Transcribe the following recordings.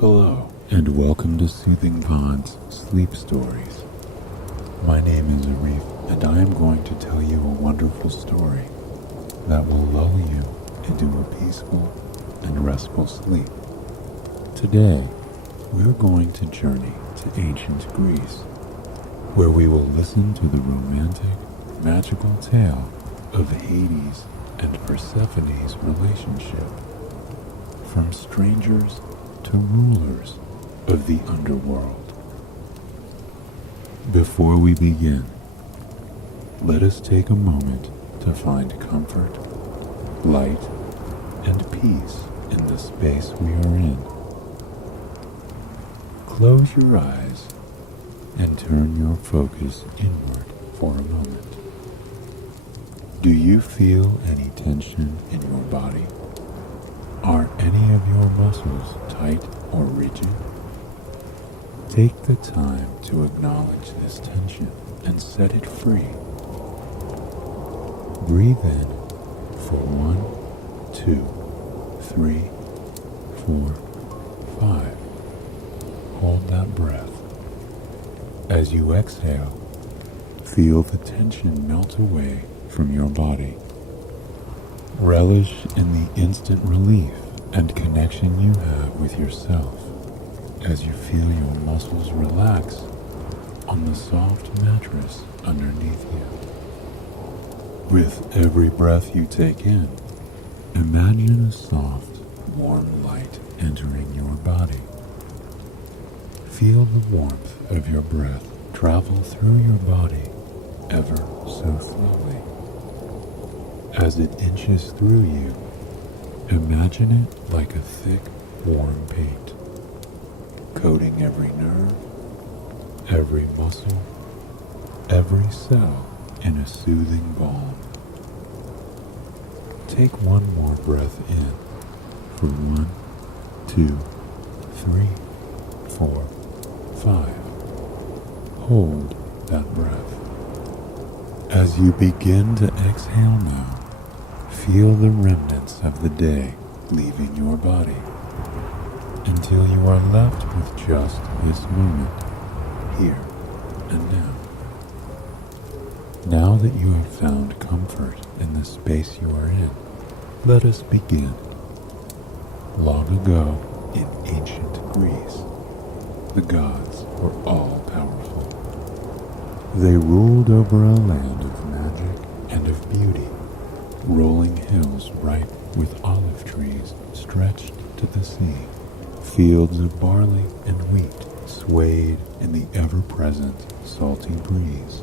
Hello, and welcome to Soothing Pod's Sleep Stories. My name is Arif, and I am going to tell you a wonderful story that will lull you into a peaceful and restful sleep. Today, we're going to journey to ancient Greece, where we will listen to the romantic, magical tale of Hades and Persephone's relationship. From strangers to rulers of the underworld. Before we begin, let us take a moment to find comfort, light, and peace in the space we are in. Close your eyes and turn your focus inward for a moment. Do you feel any tension in your body? Are any of your muscles tight or rigid? Take the time to acknowledge this tension and set it free. Breathe in for 1, 2, 3, 4, 5. Hold that breath. As you exhale, feel the tension melt away from your body. Relish in the instant relief and connection you have with yourself as you feel your muscles relax on the soft mattress underneath you. With every breath you take in, imagine a soft, warm light entering your body. Feel the warmth of your breath travel through your body ever so slowly. As it inches through you, imagine it like a thick, warm paint, coating every nerve, every muscle, every cell in a soothing balm. Take one more breath in for 1, 2, 3, 4, 5. Hold that breath. As you begin to exhale now, feel the remnants of the day leaving your body until you are left with just this moment, here and now. Now that you have found comfort in the space you are in, let us begin. Long ago, in ancient Greece, the gods were all powerful. They ruled over a land of magic and of beauty, rolling hills ripe with olive trees stretched to the sea. Fields of barley and wheat swayed in the ever-present salty breeze.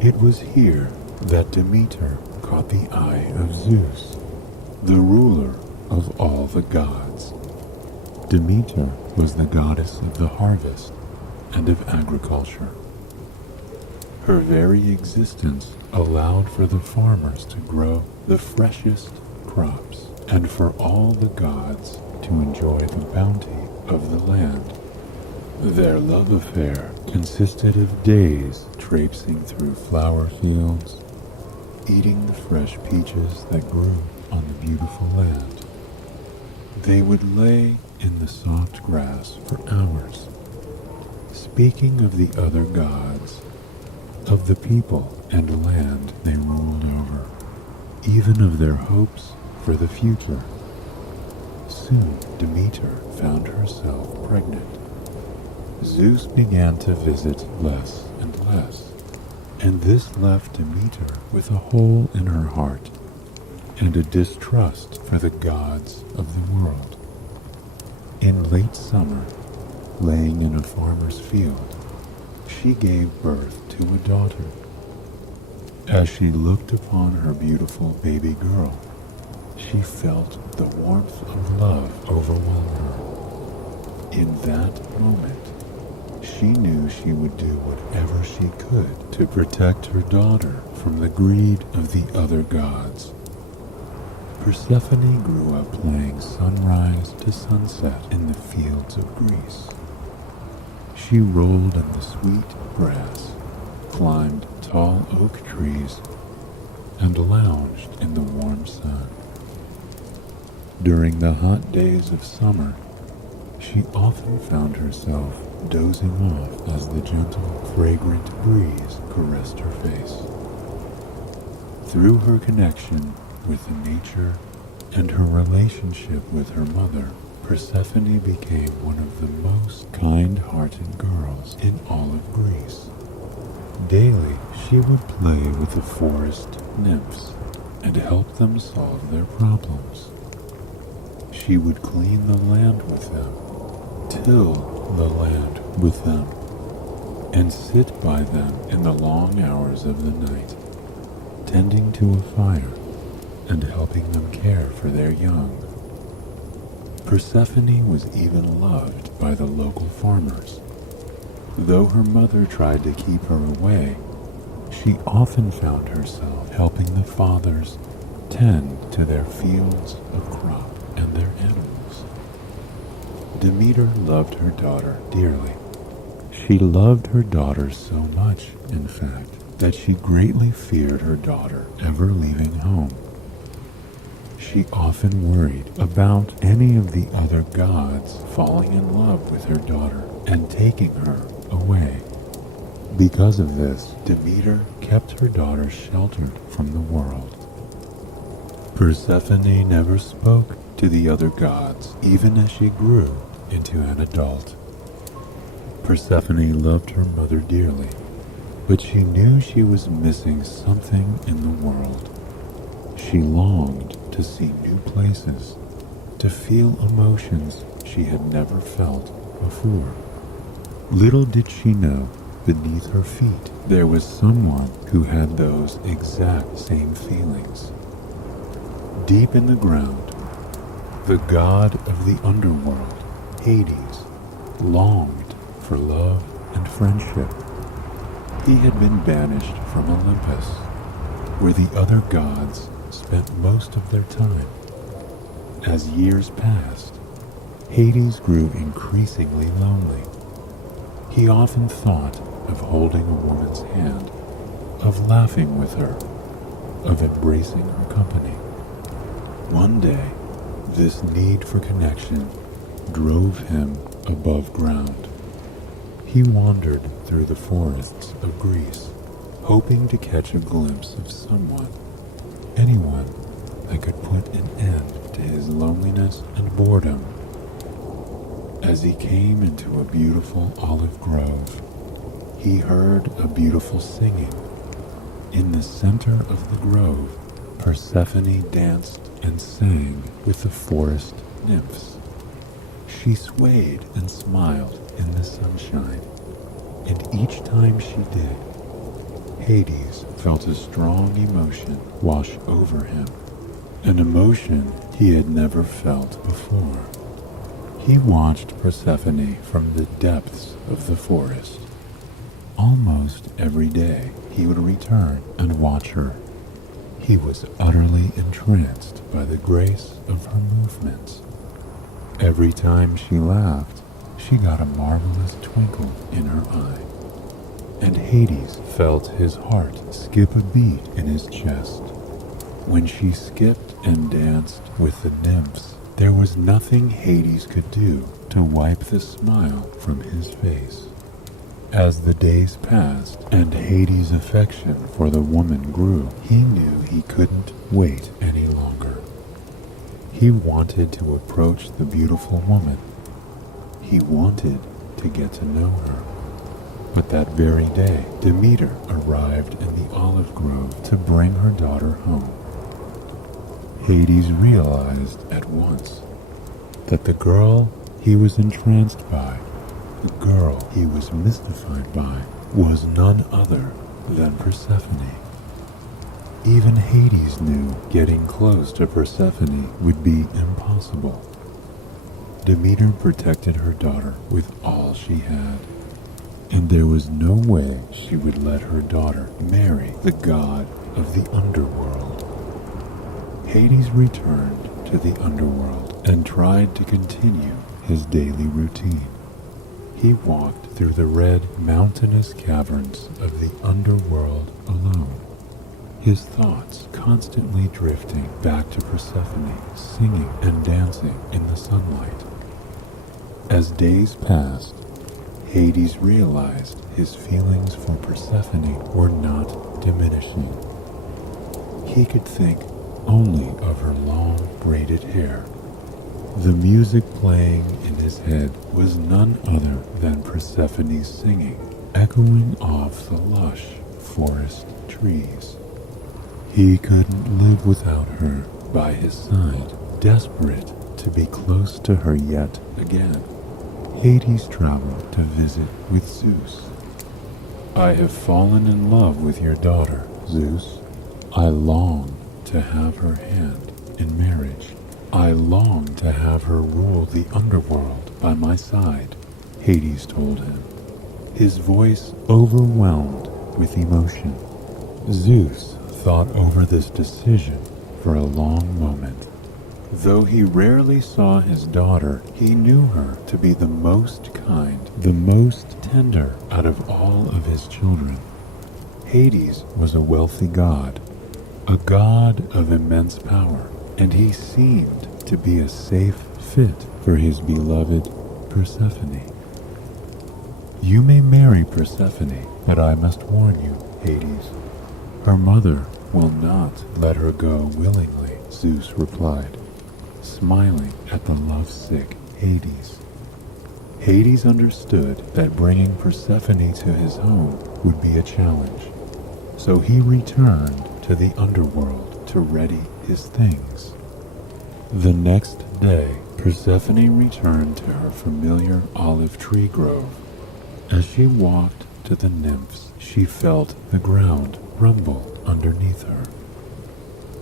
It was here that Demeter caught the eye of Zeus, the ruler of all the gods. Demeter was the goddess of the harvest and of agriculture. Her very existence allowed for the farmers to grow the freshest crops and for all the gods to enjoy the bounty of the land. Their love affair consisted of days traipsing through flower fields, eating the fresh peaches that grew on the beautiful land. They would lay in the soft grass for hours, speaking of the other gods, of the people and land they ruled over, even of their hopes for the future. Soon Demeter found herself pregnant. Zeus began to visit less and less, and this left Demeter with a hole in her heart and a distrust for the gods of the world. In late summer, laying in a farmer's field, she gave birth to a daughter. As she looked upon her beautiful baby girl, she felt the warmth of love overwhelm her. In that moment, she knew she would do whatever she could to protect her daughter from the greed of the other gods. Persephone grew up playing sunrise to sunset in the fields of Greece. She rolled in the sweet grass, climbed tall oak trees, and lounged in the warm sun. During the hot days of summer, she often found herself dozing off as the gentle, fragrant breeze caressed her face. Through her connection with nature and her relationship with her mother, Persephone became one of the most kind-hearted girls in all of Greece. Daily, she would play with the forest nymphs and help them solve their problems. She would clean the land with them, till the land with them, and sit by them in the long hours of the night, tending to a fire and helping them care for their young. Persephone was even loved by the local farmers. Though her mother tried to keep her away, she often found herself helping the fathers tend to their fields of crop and their animals. Demeter loved her daughter dearly. She loved her daughter so much, in fact, that she greatly feared her daughter ever leaving home. She often worried about any of the other gods falling in love with her daughter and taking her away. Because of this, Demeter kept her daughter sheltered from the world. Persephone never spoke to the other gods, even as she grew into an adult. Persephone loved her mother dearly, but she knew she was missing something in the world. She longed to see new places, to feel emotions she had never felt before. Little did she know, beneath her feet, there was someone who had those exact same feelings. Deep in the ground, the god of the underworld, Hades, longed for love and friendship. He had been banished from Olympus, where the other gods spent most of their time. As years passed, Hades grew increasingly lonely. He often thought of holding a woman's hand, of laughing with her, of embracing her company. One day, this need for connection drove him above ground. He wandered through the forests of Greece, hoping to catch a glimpse of someone, anyone that could put an end to his loneliness and boredom. As he came into a beautiful olive grove, he heard a beautiful singing. In the center of the grove, Persephone danced and sang with the forest nymphs. She swayed and smiled in the sunshine, and each time she did, Hades felt a strong emotion wash over him, an emotion he had never felt before. He watched Persephone from the depths of the forest. Almost every day he would return and watch her. He was utterly entranced by the grace of her movements. Every time she laughed, she got a marvelous twinkle in her eye, and Hades felt his heart skip a beat in his chest. When she skipped and danced with the nymphs, there was nothing Hades could do to wipe the smile from his face. As the days passed and Hades' affection for the woman grew, he knew he couldn't wait any longer. He wanted to approach the beautiful woman. He wanted to get to know her. But that very day, Demeter arrived in the olive grove to bring her daughter home. Hades realized at once that the girl he was entranced by, the girl he was mystified by, was none other than Persephone. Even Hades knew getting close to Persephone would be impossible. Demeter protected her daughter with all she had, and there was no way she would let her daughter marry the god of the underworld. Hades returned to the underworld and tried to continue his daily routine. He walked through the red, mountainous caverns of the underworld alone, his thoughts constantly drifting back to Persephone, singing and dancing in the sunlight. As days passed, Hades realized his feelings for Persephone were not diminishing. He could think only of her long braided hair. The music playing in his head was none other than Persephone's singing, echoing off the lush forest trees. He couldn't live without her by his side, desperate to be close to her yet again. Hades traveled to visit with Zeus. I have fallen in love with your daughter, Zeus. I long to have her hand in marriage. I long to have her rule the underworld by my side, Hades told him, his voice overwhelmed with emotion. Zeus thought over this decision for a long moment. Though he rarely saw his daughter, he knew her to be the most kind, the most tender out of all of his children. Hades was a wealthy god, a god of immense power, and he seemed to be a safe fit for his beloved Persephone. You may marry Persephone, but I must warn you, Hades. Her mother will not let her go willingly, Zeus replied, smiling at the lovesick Hades. Hades understood that bringing Persephone to his home would be a challenge, so he returned to the underworld to ready his things. The next day, Persephone returned to her familiar olive tree grove. As she walked to the nymphs, she felt the ground rumble underneath her.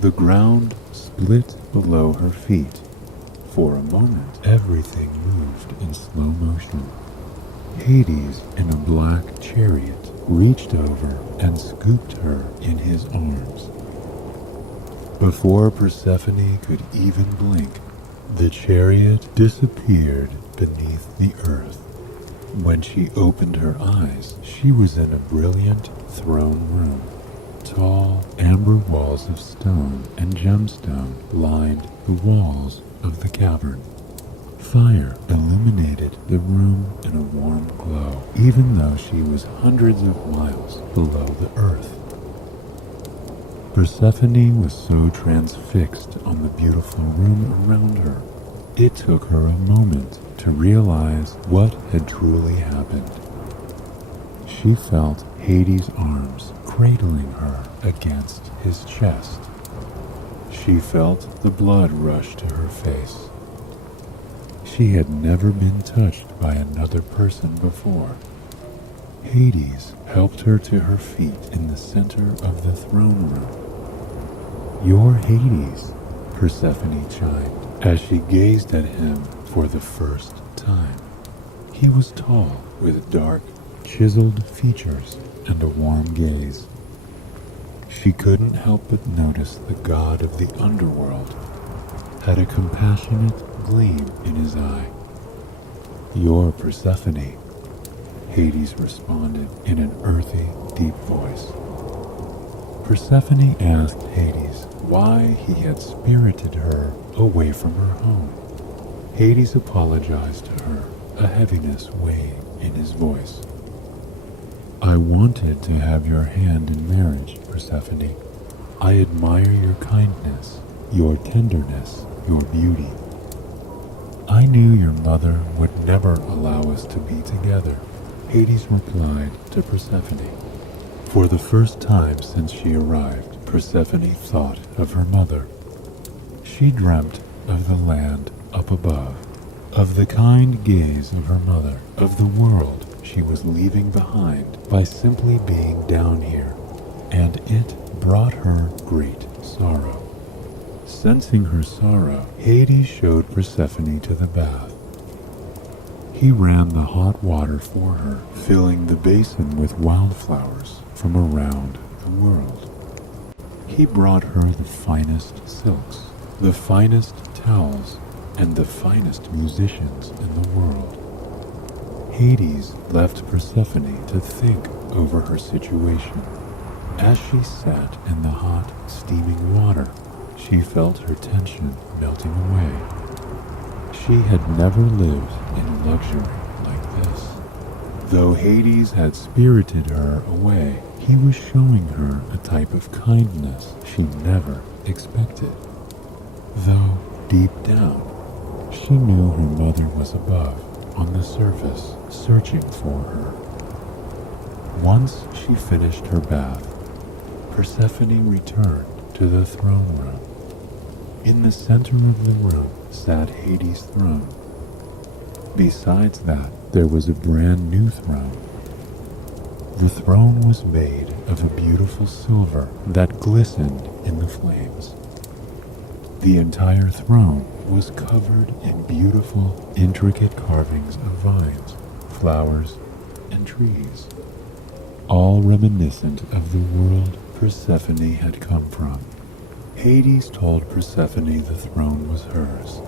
The ground split below her feet. For a moment, everything moved in slow motion. Hades, in a black chariot, reached over and scooped her in his arms. Before Persephone could even blink, the chariot disappeared beneath the earth. When she opened her eyes, she was in a brilliant throne room. Tall, amber walls of stone and gemstone lined the walls of the cavern. Fire illuminated the room in a warm glow, even though she was hundreds of miles below the earth. Persephone was so transfixed on the beautiful room around her, it took her a moment to realize what had truly happened. She felt Hades' arms cradling her against his chest. She felt the blood rush to her face. She had never been touched by another person before. Hades helped her to her feet in the center of the throne room. "You're Hades," Persephone chimed as she gazed at him for the first time. He was tall, with dark, chiseled features and a warm gaze. She couldn't help but notice the god of the underworld had a compassionate gleam in his eye. "You're Persephone," Hades responded in an earthy, deep voice. Persephone asked Hades why he had spirited her away from her home. Hades apologized to her, a heaviness weighing in his voice. "I wanted to have your hand in marriage, Persephone. I admire your kindness, your tenderness, your beauty. I knew your mother would never allow us to be together," Hades replied to Persephone. For the first time since she arrived, Persephone thought of her mother. She dreamt of the land up above, of the kind gaze of her mother, of the world she was leaving behind by simply being down here, and it brought her great sorrow. Sensing her sorrow, Hades showed Persephone to the bath. He ran the hot water for her, filling the basin with wildflowers from around the world. He brought her the finest silks, the finest towels, and the finest musicians in the world. Hades left Persephone to think over her situation. As she sat in the hot, steaming water, she felt her tension melting away. She had never lived in luxury like this. Though Hades had spirited her away, he was showing her a type of kindness she never expected. Though deep down, she knew her mother was above, on the surface, searching for her. Once she finished her bath, Persephone returned to the throne room. In the center of the room sat Hades' throne. Besides that, there was a brand new throne. The throne was made of a beautiful silver that glistened in the flames. The entire throne was covered in beautiful, intricate carvings of vines, flowers, and trees, all reminiscent of the world Persephone had come from. Hades told Persephone the throne was hers.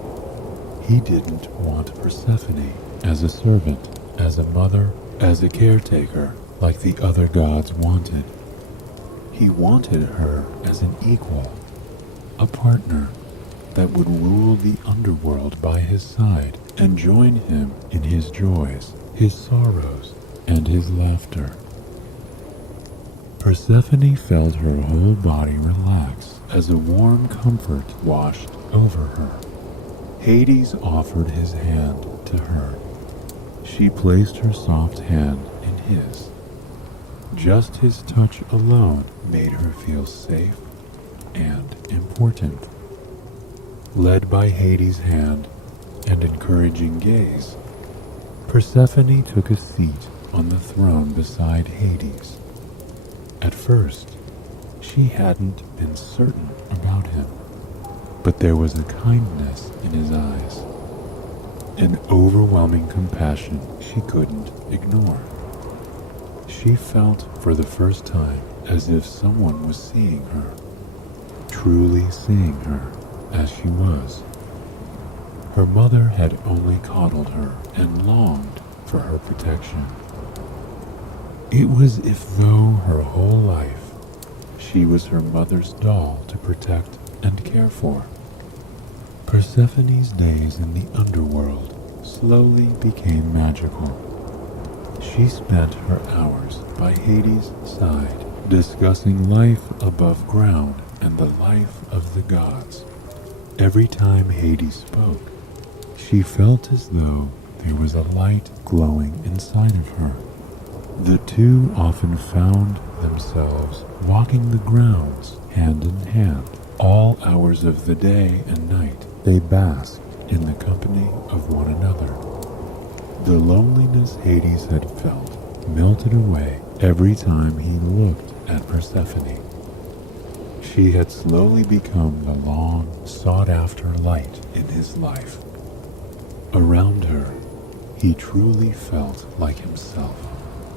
He didn't want Persephone as a servant, as a mother, as a caretaker, like the other gods wanted. He wanted her as an equal, a partner that would rule the underworld by his side and join him in his joys, his sorrows, and his laughter. Persephone felt her whole body relax as a warm comfort washed over her. Hades offered his hand to her. She placed her soft hand in his. Just his touch alone made her feel safe and important. Led by Hades' hand and encouraging gaze, Persephone took a seat on the throne beside Hades. At first, she hadn't been certain about him, but there was a kindness in his eyes, an overwhelming compassion she couldn't ignore. She felt for the first time as if someone was seeing her, truly seeing her as she was. Her mother had only coddled her and longed for her protection. It was as though her whole life she was her mother's doll to protect and care for. Persephone's days in the underworld slowly became magical. She spent her hours by Hades' side, discussing life above ground and the life of the gods. Every time Hades spoke, she felt as though there was a light glowing inside of her. The two often found themselves walking the grounds hand in hand. All hours of the day and night, they basked in the company of one another. The loneliness Hades had felt melted away every time he looked at Persephone. She had slowly become the long, sought-after light in his life. Around her, he truly felt like himself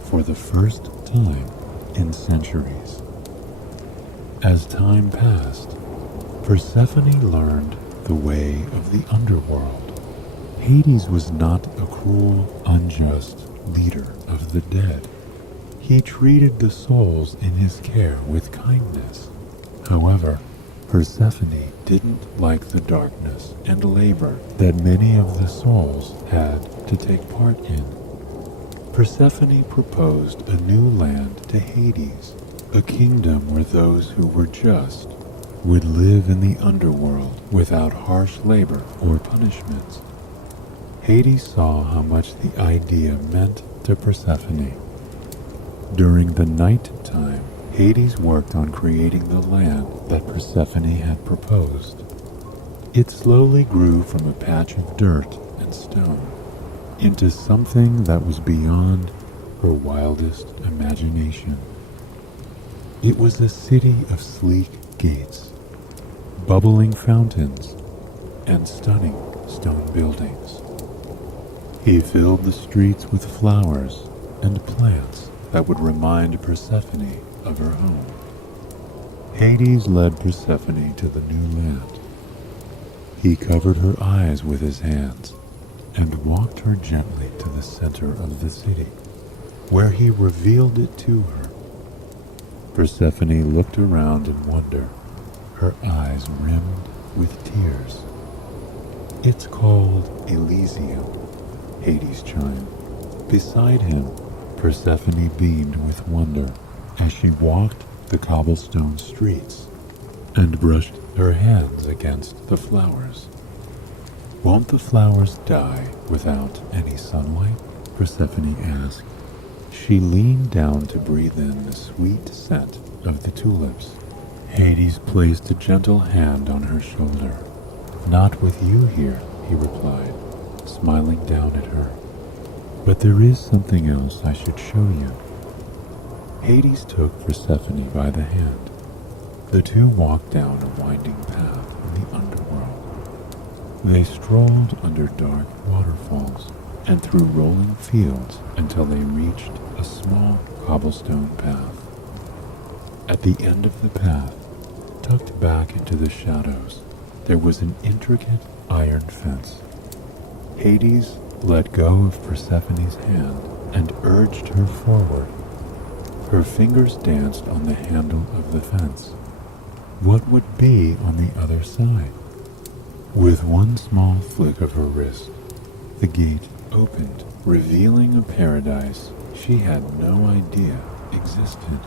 for the first time in centuries. As time passed, Persephone learned the way of the underworld. Hades was not a cruel, unjust leader of the dead. He treated the souls in his care with kindness. However, Persephone didn't like the darkness and labor that many of the souls had to take part in. Persephone proposed a new land to Hades, a kingdom where those who were just would live in the underworld without harsh labor or punishments. Hades saw how much the idea meant to Persephone. During the night time, Hades worked on creating the land that Persephone had proposed. It slowly grew from a patch of dirt and stone into something that was beyond her wildest imagination. It was a city of sleek gates, bubbling fountains, and stunning stone buildings. He filled the streets with flowers and plants that would remind Persephone of her home. Hades led Persephone to the new land. He covered her eyes with his hands and walked her gently to the center of the city, where he revealed it to her. Persephone looked around in wonder, her eyes rimmed with tears. It's called Elysium, Hades chime. Beside him, Persephone beamed with wonder as she walked the cobblestone streets and brushed her hands against the flowers. Won't the flowers die without any sunlight? Persephone asked. She leaned down to breathe in the sweet scent of the tulips. Hades placed a gentle hand on her shoulder. Not with you here, he replied, smiling down at her. But there is something else I should show you. Hades took Persephone by the hand. The two walked down a winding path in the underworld. They strolled under dark waterfalls and through rolling fields until they reached a small cobblestone path. At the end of the path, tucked back into the shadows, there was an intricate iron fence. Hades let go of Persephone's hand and urged her forward. Her fingers danced on the handle of the fence. What would be on the other side? With one small flick of her wrist, the gate opened, revealing a paradise she had no idea existed.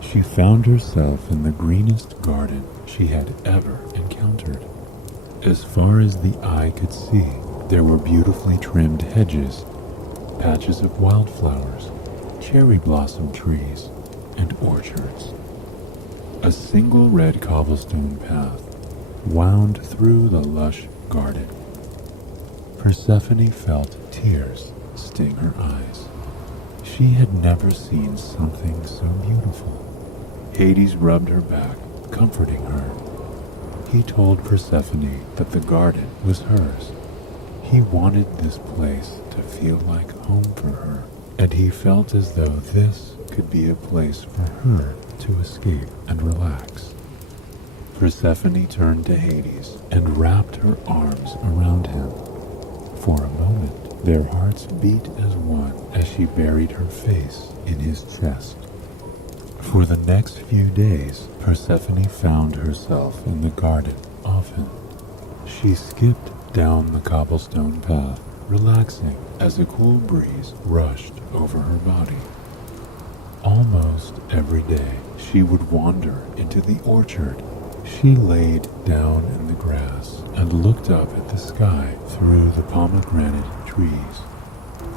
She found herself in the greenest garden she had ever encountered. As far as the eye could see, there were beautifully trimmed hedges, patches of wildflowers, cherry blossom trees, and orchards. A single red cobblestone path wound through the lush garden. Persephone felt tears sting her eyes. She had never seen something so beautiful. Hades rubbed her back, comforting her. He told Persephone that the garden was hers. He wanted this place to feel like home for her, and he felt as though this could be a place for her to escape and relax. Persephone turned to Hades and wrapped her arms around him. For a moment, their hearts beat as one as she buried her face in his chest. For the next few days, Persephone found herself in the garden often. She skipped down the cobblestone path, relaxing as a cool breeze rushed over her body. Almost every day, she would wander into the orchard. She laid down in the grass and looked up at the sky through the pomegranate trees.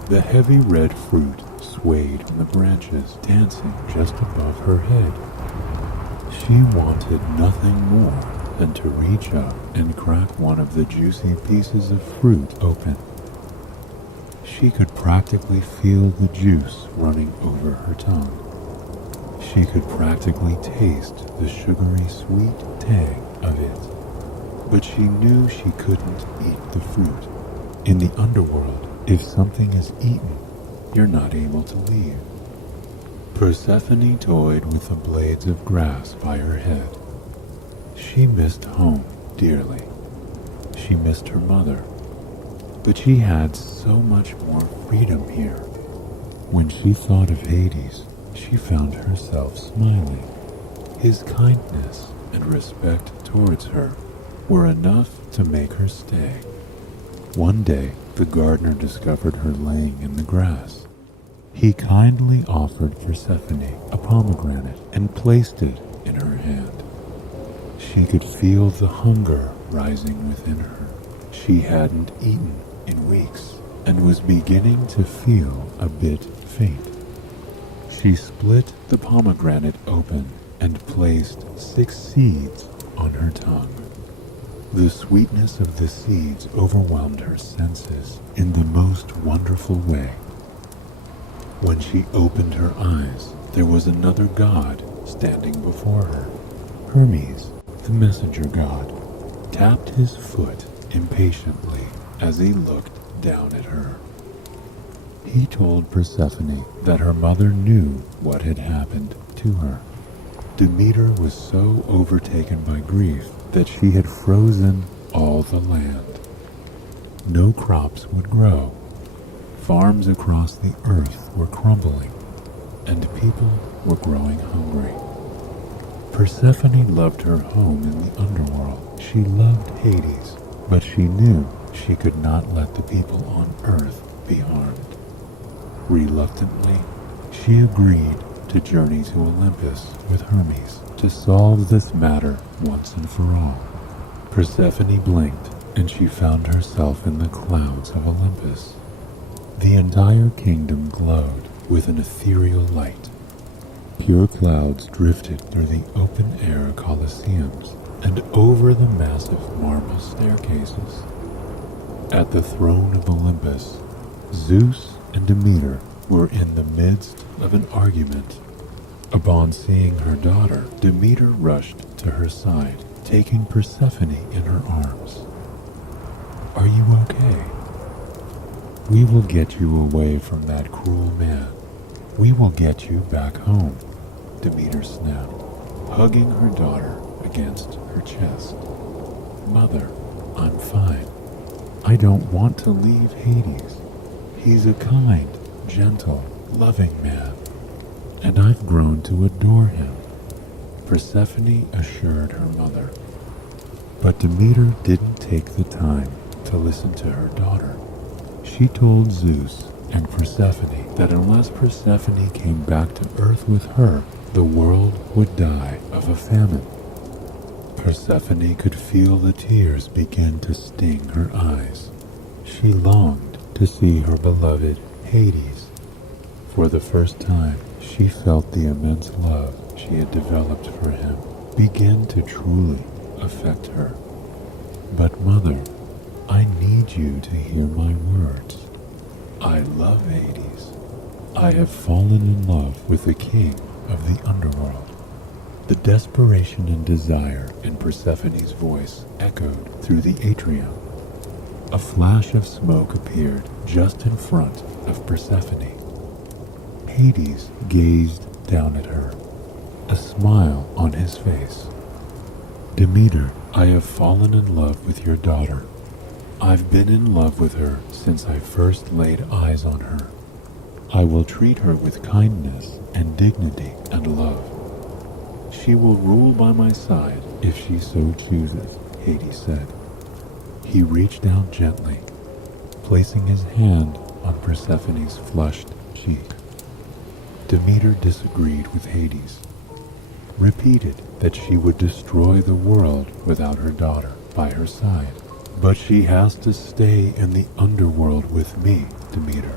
The heavy red fruit swayed on the branches, dancing just above her head. She wanted nothing more than to reach up and crack one of the juicy pieces of fruit open. She could practically feel the juice running over her tongue. She could practically taste the sugary sweet tang of it. But she knew she couldn't eat the fruit. In the underworld, if something is eaten, you're not able to leave. Persephone toyed with the blades of grass by her head. She missed home dearly. She missed her mother. But she had so much more freedom here. When she thought of Hades, she found herself smiling. His kindness and respect towards her were enough to make her stay. One day, the gardener discovered her laying in the grass. He kindly offered Persephone a pomegranate and placed it in her hand. She could feel the hunger rising within her. She hadn't eaten in weeks and was beginning to feel a bit faint. She split the pomegranate open and placed 6 seeds on her tongue. The sweetness of the seeds overwhelmed her senses in the most wonderful way. When she opened her eyes, there was another god standing before her. Hermes, the messenger god, tapped his foot impatiently as he looked down at her. He told Persephone that her mother knew what had happened to her. Demeter was so overtaken by grief that she had frozen all the land. No crops would grow. Farms across the earth were crumbling, and people were growing hungry. Persephone loved her home in the underworld. She loved Hades, but she knew she could not let the people on Earth be harmed. Reluctantly, she agreed to journey to Olympus with Hermes to solve this matter once and for all. Persephone blinked, and she found herself in the clouds of Olympus. The entire kingdom glowed with an ethereal light. Pure clouds drifted through the open-air colosseums and over the massive marble staircases. At the throne of Olympus, Zeus and Demeter were in the midst of an argument. Upon seeing her daughter, Demeter rushed to her side, taking Persephone in her arms. "Are you okay? We will get you away from that cruel man. We will get you back home," Demeter snapped, hugging her daughter against her chest. "Mother, I'm fine. I don't want to leave Hades. He's a kind, gentle, loving man, and I've grown to adore him," Persephone assured her mother. But Demeter didn't take the time to listen to her daughter. She told Zeus and Persephone that unless Persephone came back to Earth with her, the world would die of a famine. Persephone could feel the tears begin to sting her eyes. She longed to see her beloved Hades. For the first time, she felt the immense love she had developed for him begin to truly affect her. "But Mother, I need you to hear my words. I love Hades. I have fallen in love with the king of the underworld." The desperation and desire in Persephone's voice echoed through the atrium. A flash of smoke appeared just in front of Persephone. Hades gazed down at her, a smile on his face. "Demeter, I have fallen in love with your daughter. I've been in love with her since I first laid eyes on her. I will treat her with kindness and dignity and love. She will rule by my side if she so chooses," Hades said. He reached out gently, placing his hand on Persephone's flushed cheek. Demeter disagreed with Hades, repeated that she would destroy the world without her daughter by her side. "But she has to stay in the underworld with me, Demeter.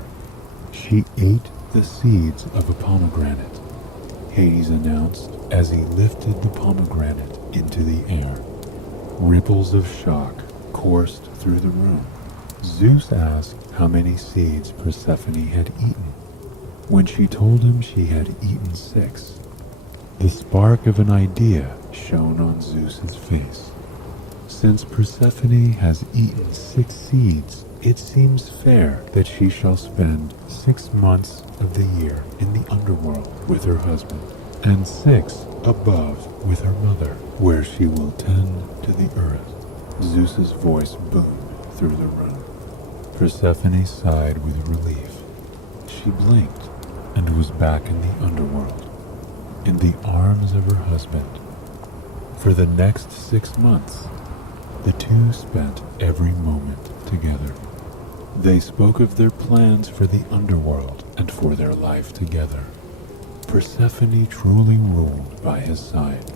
She ate the seeds of a pomegranate," Hades announced as he lifted the pomegranate into the air. Ripples of shock coursed through the room. Zeus asked how many seeds Persephone had eaten. When she told him she had eaten 6, the spark of an idea shone on Zeus's face. "Since Persephone has eaten 6 seeds, it seems fair that she shall spend 6 months of the year in the underworld with her husband, and 6 above with her mother, where she will tend to the earth." Zeus's voice boomed through the room. Persephone sighed with relief. She blinked and was back in the underworld, in the arms of her husband. For the next 6 months, the two spent every moment together. They spoke of their plans for the underworld and for their life together. Persephone truly ruled by his side,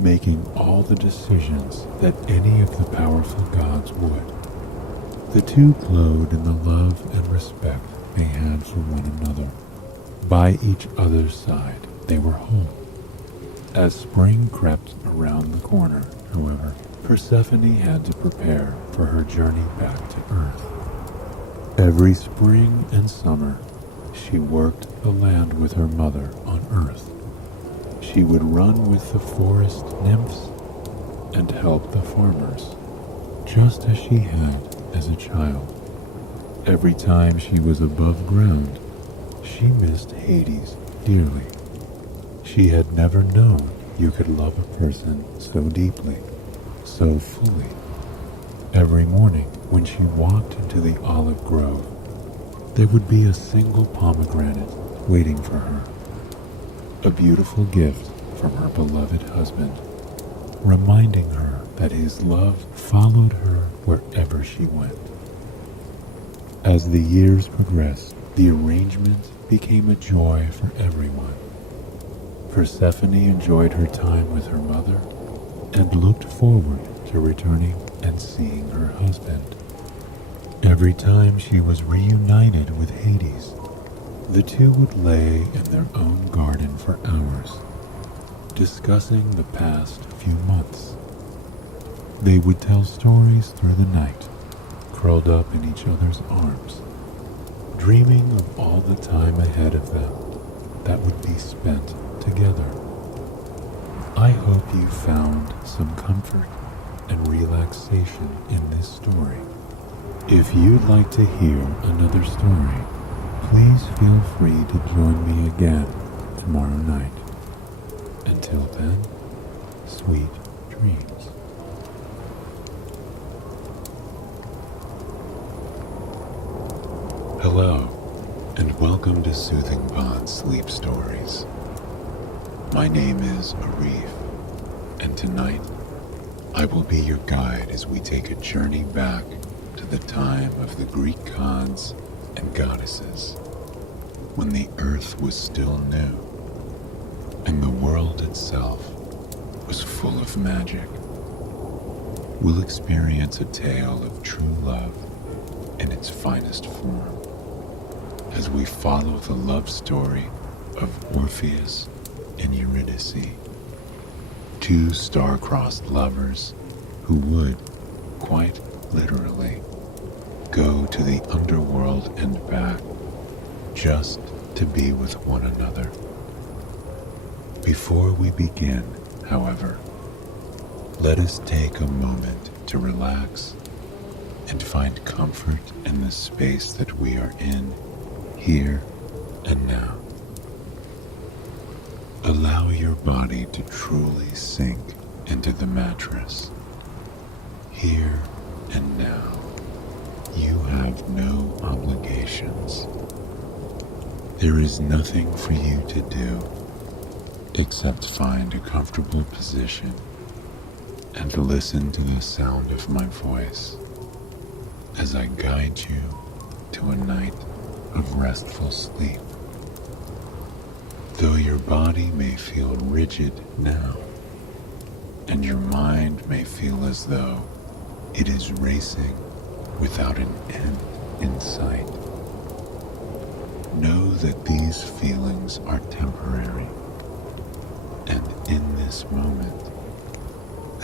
making all the decisions that any of the powerful gods would. The two glowed in the love and respect they had for one another. By each other's side, they were home. As spring crept around the corner, however, Persephone had to prepare for her journey back to Earth. Every spring and summer, she worked the land with her mother on Earth. She would run with the forest nymphs and help the farmers, just as she had as a child. Every time she was above ground, she missed Hades dearly. She had never known you could love a person so deeply, so fully. Every morning when she walked into the olive grove, there would be a single pomegranate waiting for her, a beautiful gift from her beloved husband, reminding her that his love followed her wherever she went. As the years progressed, the arrangement became a joy for everyone. Persephone enjoyed her time with her mother and looked forward to returning and seeing her husband. Every time she was reunited with Hades, the two would lay in their own garden for hours, discussing the past few months. They would tell stories through the night, curled up in each other's arms, dreaming of all the time ahead of them that would be spent together. I hope you found some comfort and relaxation in this story. If you'd like to hear another story, please feel free to join me again tomorrow night. Until then, sweet dreams. Hello, and welcome to Soothing Pond Sleep Stories. My name is Arif, and tonight I will be your guide as we take a journey back to the time of the Greek gods and goddesses, when the earth was still new, and the world itself was full of magic. We'll experience a tale of true love in its finest form, as we follow the love story of Orpheus and Eurydice, two star-crossed lovers who would, quite literally, go to the underworld and back just to be with one another. Before we begin, however, let us take a moment to relax and find comfort in the space that we are in, here and now. Allow your body to truly sink into the mattress. Here and now, you have no obligations. There is nothing for you to do except find a comfortable position and listen to the sound of my voice as I guide you to a night of restful sleep. Though your body may feel rigid now, and your mind may feel as though it is racing without an end in sight, know that these feelings are temporary, and in this moment,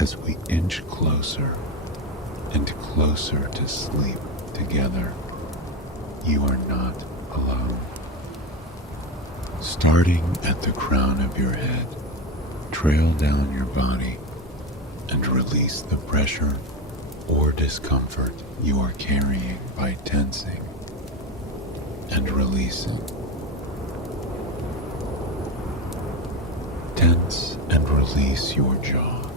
as we inch closer and closer to sleep together, you are not alone. Starting at the crown of your head, trail down your body and release the pressure or discomfort you are carrying by tensing and releasing. Tense and release your jaw,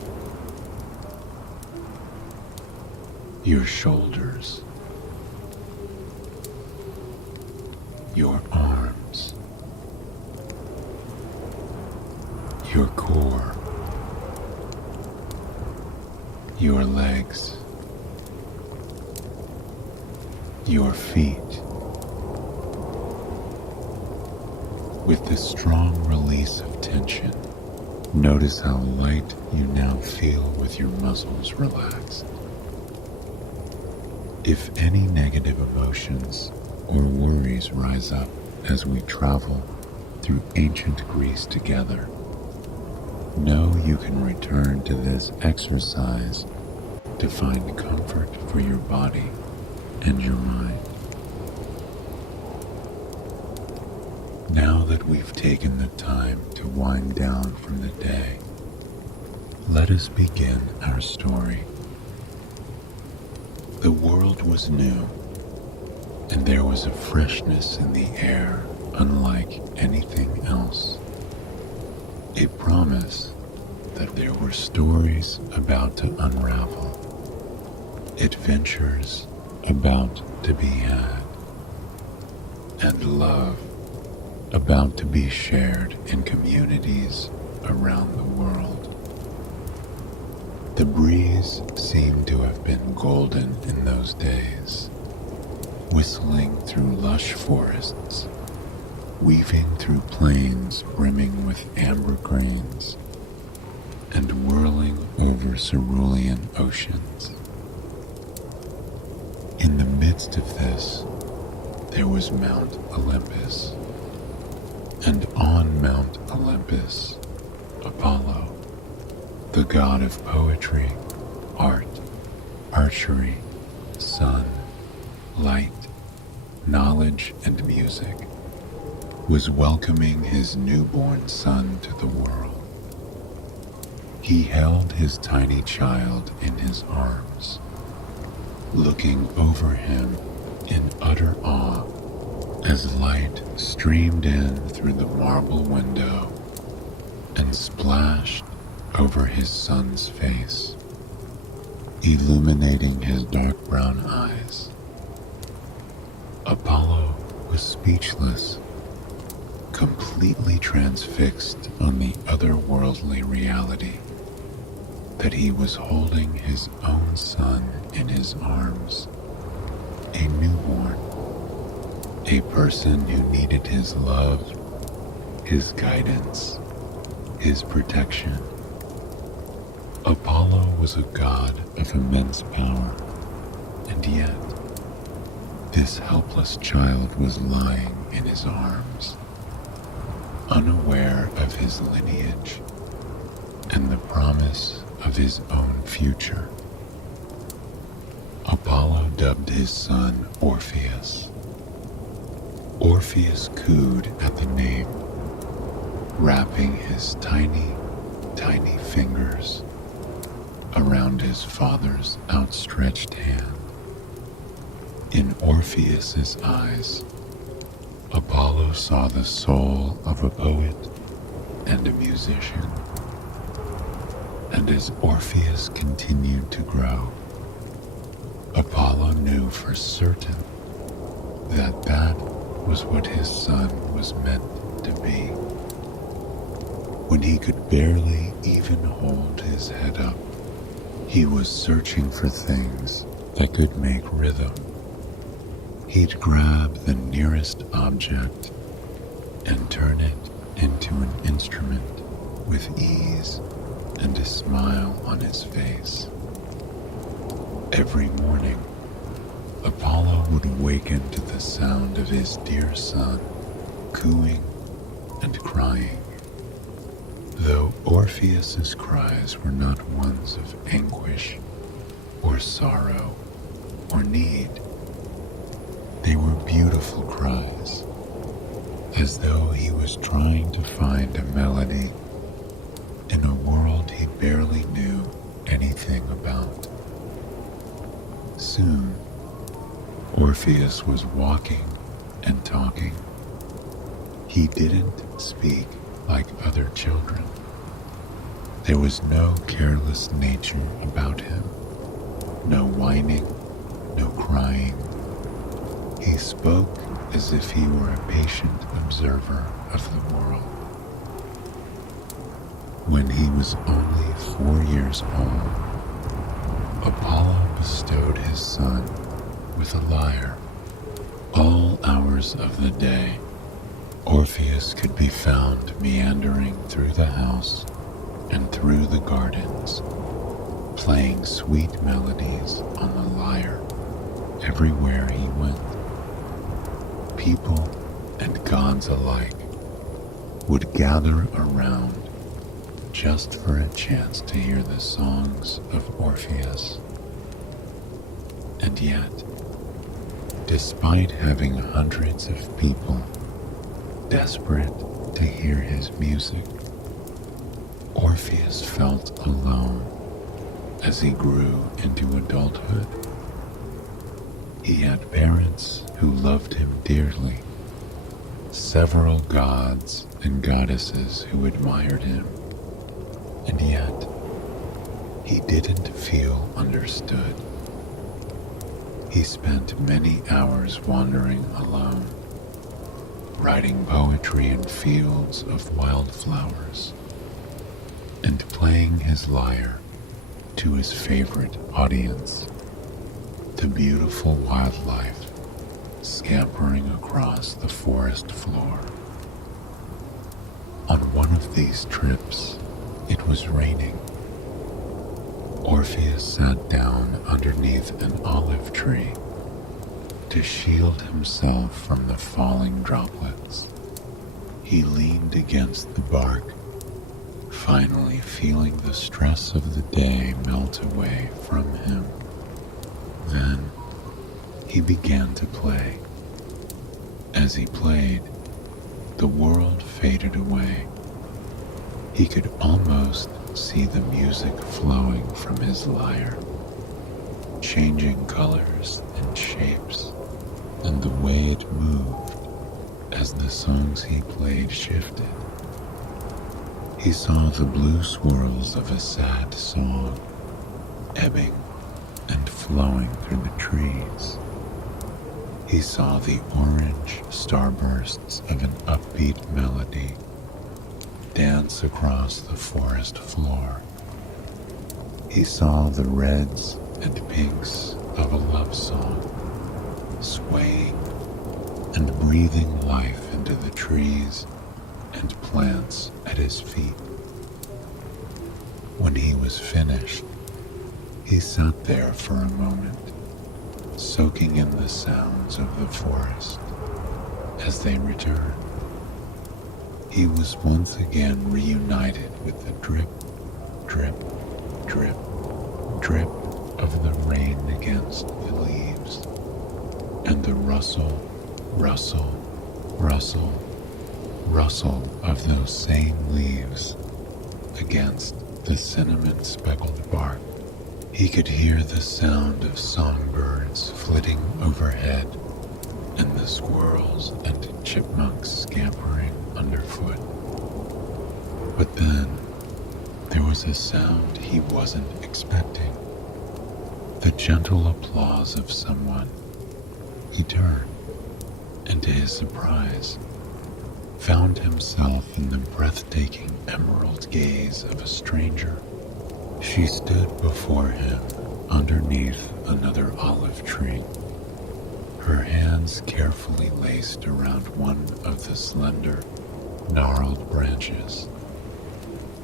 your shoulders, your arms, your core, your legs, your feet. With this strong release of tension, notice how light you now feel with your muscles relaxed. If any negative emotions or worries rise up as we travel through ancient Greece together, know you can return to this exercise to find comfort for your body and your mind. Now that we've taken the time to wind down from the day, let us begin our story. The world was new, and there was a freshness in the air unlike anything else. A promise that there were stories about to unravel, adventures about to be had, and love about to be shared in communities around the world. The breeze seemed to have been golden in those days, whistling through lush forests, weaving through plains brimming with amber grains, and whirling over cerulean oceans. In the midst of this, there was Mount Olympus, and on Mount Olympus, Apollo, the god of poetry, art, archery, sun, light, knowledge, and music, was welcoming his newborn son to the world. He held his tiny child in his arms, looking over him in utter awe as light streamed in through the marble window and splashed over his son's face, illuminating his dark brown eyes. Apollo was speechless, completely transfixed on the otherworldly reality that he was holding his own son in his arms, a newborn, a person who needed his love, his guidance, his protection. Apollo was a god of immense power, and yet this helpless child was lying in his arms, unaware of his lineage and the promise of his own future. Apollo dubbed his son Orpheus. Orpheus cooed at the name, wrapping his tiny, tiny fingers around his father's outstretched hand. In Orpheus's eyes, Apollo saw the soul of a poet and a musician. And as Orpheus continued to grow, Apollo knew for certain that that was what his son was meant to be. When he could barely even hold his head up, he was searching for things that could make rhythm. He'd grab the nearest object and turn it into an instrument with ease and a smile on his face. Every morning, Apollo would awaken to the sound of his dear son cooing and crying. Though Orpheus's cries were not ones of anguish or sorrow or need, they were beautiful cries, as though he was trying to find a melody in a world he barely knew anything about. Soon, Orpheus was walking and talking. He didn't speak like other children. There was no careless nature about him, no whining, no crying. He spoke as if he were a patient observer of the world. When he was only 4 years old, Apollo bestowed his son with a lyre. All hours of the day, Orpheus could be found meandering through the house and through the gardens, playing sweet melodies on the lyre everywhere he went. People and gods alike would gather around just for a chance to hear the songs of Orpheus. And yet, despite having hundreds of people desperate to hear his music, Orpheus felt alone as he grew into adulthood. He had parents who loved him dearly, several gods and goddesses who admired him, and yet he didn't feel understood. He spent many hours wandering alone, writing poetry in fields of wildflowers, and playing his lyre to his favorite audience, the beautiful wildlife scampering across the forest floor. On one of these trips, it was raining. Orpheus sat down underneath an olive tree to shield himself from the falling droplets. He leaned against the bark, finally feeling the stress of the day melt away from him. Then he began to play. As he played, the world faded away. He could almost see the music flowing from his lyre, changing colors and shapes, and the way it moved as the songs he played shifted. He saw the blue swirls of a sad song, ebbing and flowing through the trees. He saw the orange starbursts of an upbeat melody dance across the forest floor. He saw the reds and pinks of a love song swaying and breathing life into the trees and plants at his feet. When he was finished, he sat there for a moment, soaking in the sounds of the forest as they returned. He was once again reunited with the drip, drip, drip, drip of the rain against the leaves, and the rustle, rustle, rustle, rustle of those same leaves against the cinnamon-speckled bark. He could hear the sound of songbirds flitting overhead and the squirrels and chipmunks scampering underfoot. But then there was a sound he wasn't expecting. The gentle applause of someone. He turned, and to his surprise, found himself in the breathtaking emerald gaze of a stranger. She stood before him underneath another olive tree, her hands carefully laced around one of the slender, gnarled branches.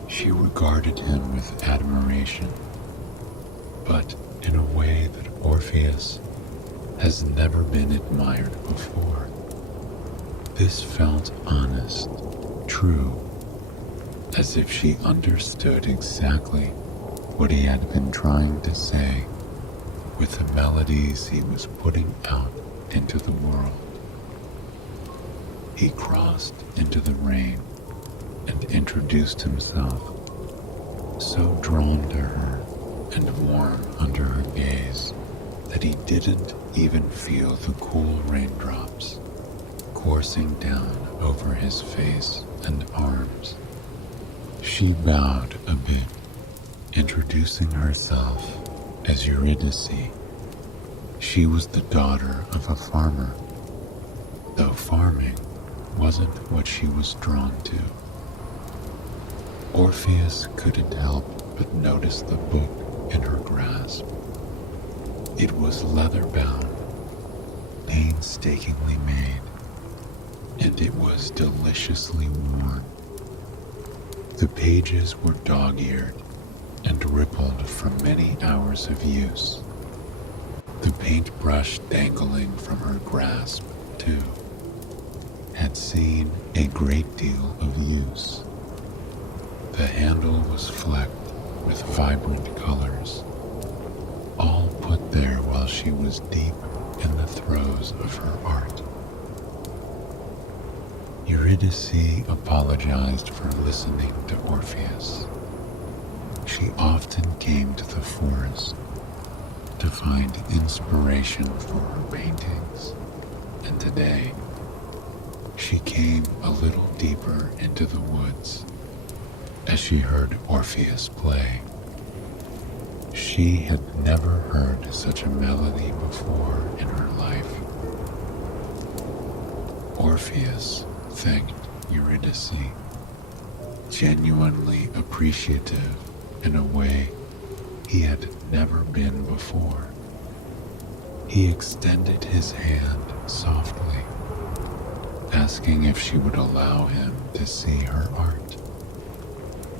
She regarded him with admiration, but in a way that Orpheus has never been admired before. This felt honest, true, as if she understood exactly what he had been trying to say with the melodies he was putting out into the world. He crossed into the rain and introduced himself, so drawn to her and warm under her gaze that he didn't even feel the cool raindrops coursing down over his face and arms. She bowed a bit, introducing herself as Eurydice. She was the daughter of a farmer, though farming wasn't what she was drawn to. Orpheus couldn't help but notice the book in her grasp. It was leather-bound, painstakingly made, and it was deliciously worn. The pages were dog-eared and rippled from many hours of use. The paintbrush dangling from her grasp, too, had seen a great deal of use. The handle was flecked with vibrant colors, all put there while she was deep in the throes of her art. Eurydice apologized for listening to Orpheus. She often came to the forest to find inspiration for her paintings, and today she came a little deeper into the woods as she heard Orpheus play. She had never heard such a melody before in her life. Orpheus thanked Eurydice, genuinely appreciative in a way he had never been before. He extended his hand softly, asking if she would allow him to see her art.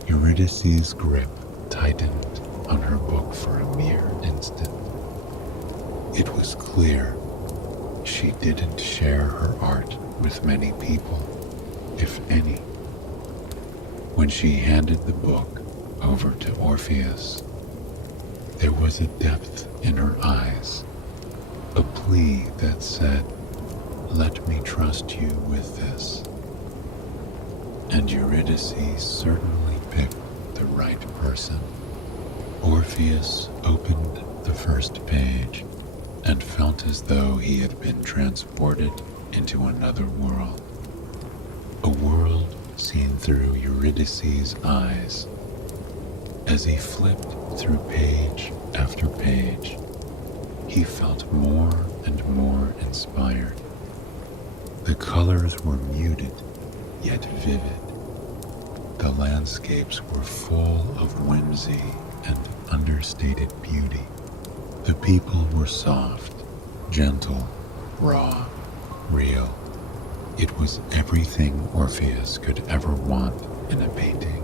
Eurydice's grip tightened on her book for a mere instant. It was clear she didn't share her art with many people, if any. When she handed the book over to Orpheus, there was a depth in her eyes, a plea that said, "Let me trust you with this." And Eurydice certainly picked the right person. Orpheus opened the first page and felt as though he had been transported into another world. A world seen through Eurydice's eyes. As he flipped through page after page, he felt more and more inspired. The colors were muted, yet vivid. The landscapes were full of whimsy and understated beauty. The people were soft, gentle, raw, real. It was everything Orpheus could ever want in a painting.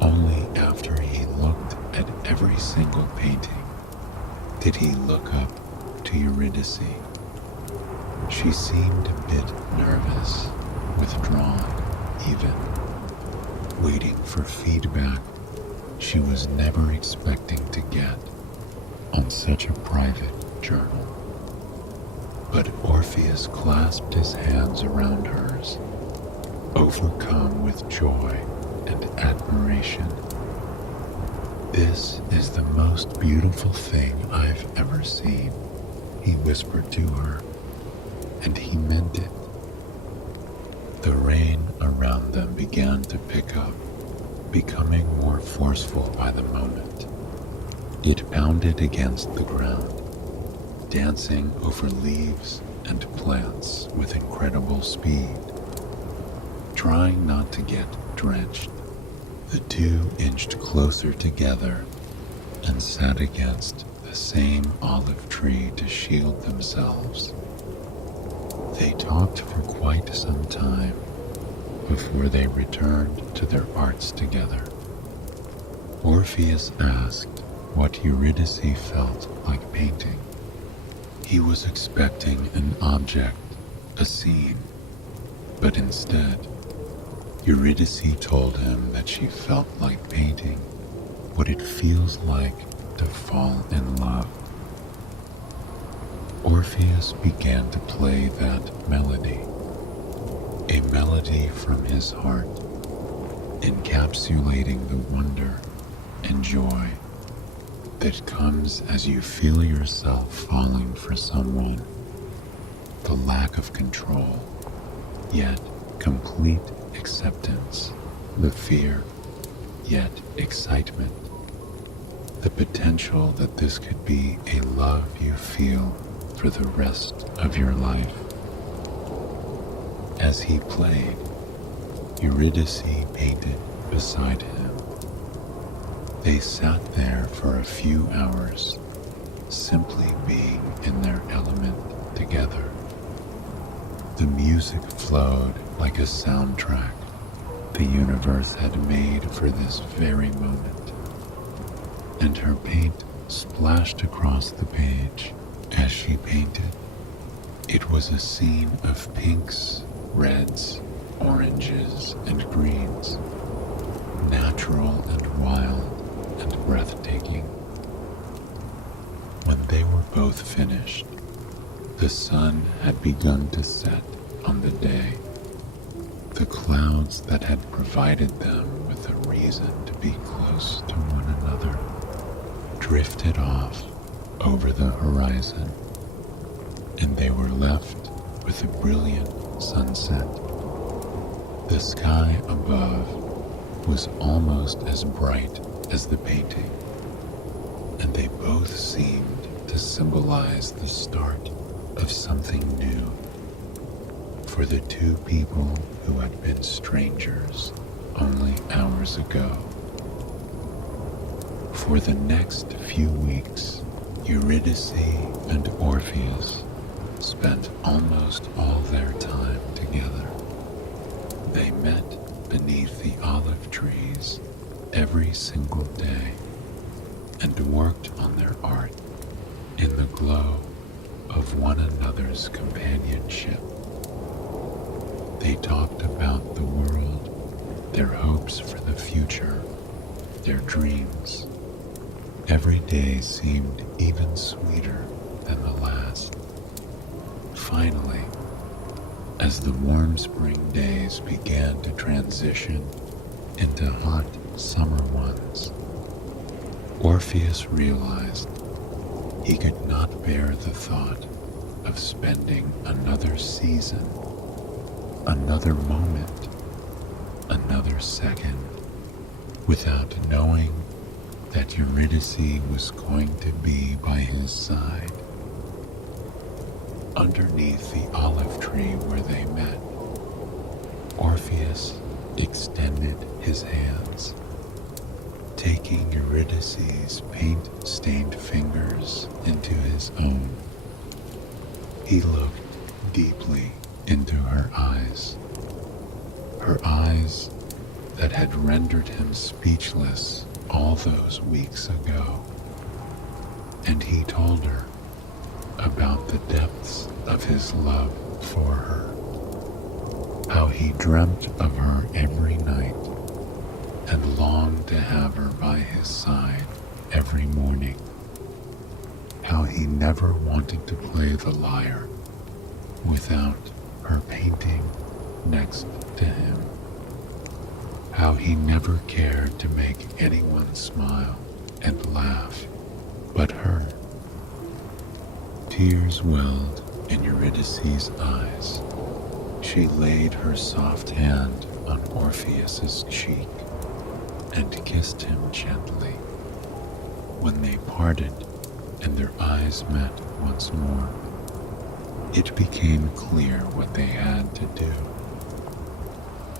Only after he looked at every single painting did he look up to Eurydice. She seemed a bit nervous, withdrawn even, waiting for feedback she was never expecting to get on such a private journal. But Orpheus clasped his hands around hers, overcome with joy and admiration. "This is the most beautiful thing I've ever seen," he whispered to her, and he meant it. The rain around them began to pick up, becoming more forceful by the moment. It pounded against the ground, dancing over leaves and plants with incredible speed. Trying not to get drenched, the two inched closer together and sat against the same olive tree to shield themselves. They talked for quite some time before they returned to their arts together. Orpheus asked what Eurydice felt like painting. He was expecting an object, a scene, but instead, Eurydice told him that she felt like painting what it feels like to fall in love. Orpheus began to play that melody, a melody from his heart, encapsulating the wonder and joy that comes as you feel yourself falling for someone, the lack of control, yet complete acceptance, the fear, yet excitement, the potential that this could be a love you feel for the rest of your life. As he played, Eurydice painted beside him. They sat there for a few hours, simply being in their element together. The music flowed like a soundtrack the universe had made for this very moment, and her paint splashed across the page as she painted. It was a scene of pinks, reds, oranges, and greens, natural and wild and breathtaking. When they were both finished, the sun had begun to set on the day. The clouds that had provided them with a reason to be close to one another drifted off over the horizon, and they were left with a brilliant sunset. The sky above was almost as bright as the painting, and they both seemed to symbolize the start of something new for the two people who had been strangers only hours ago. For the next few weeks, Eurydice and Orpheus spent almost all their time together. They met beneath the olive trees every single day and worked on their art in the glow of one another's companionship. They talked about the world, their hopes for the future, their dreams. Every day seemed even sweeter than the last. Finally, as the warm spring days began to transition into hot summer ones, Orpheus realized he could not bear the thought of spending another season, another moment, another second without knowing that Eurydice was going to be by his side. Underneath the olive tree where they met, Orpheus extended his hands, taking Eurydice's paint-stained fingers into his own. He looked deeply into her eyes that had rendered him speechless all those weeks ago, and he told her about the depths of his love for her, how he dreamt of her every night and longed to have her by his side every morning, how he never wanted to play the lyre without her painting next to him, how he never cared to make anyone smile and laugh but her. Tears welled in Eurydice's eyes. She laid her soft hand on Orpheus's cheek and kissed him gently. When they parted and their eyes met once more, it became clear what they had to do.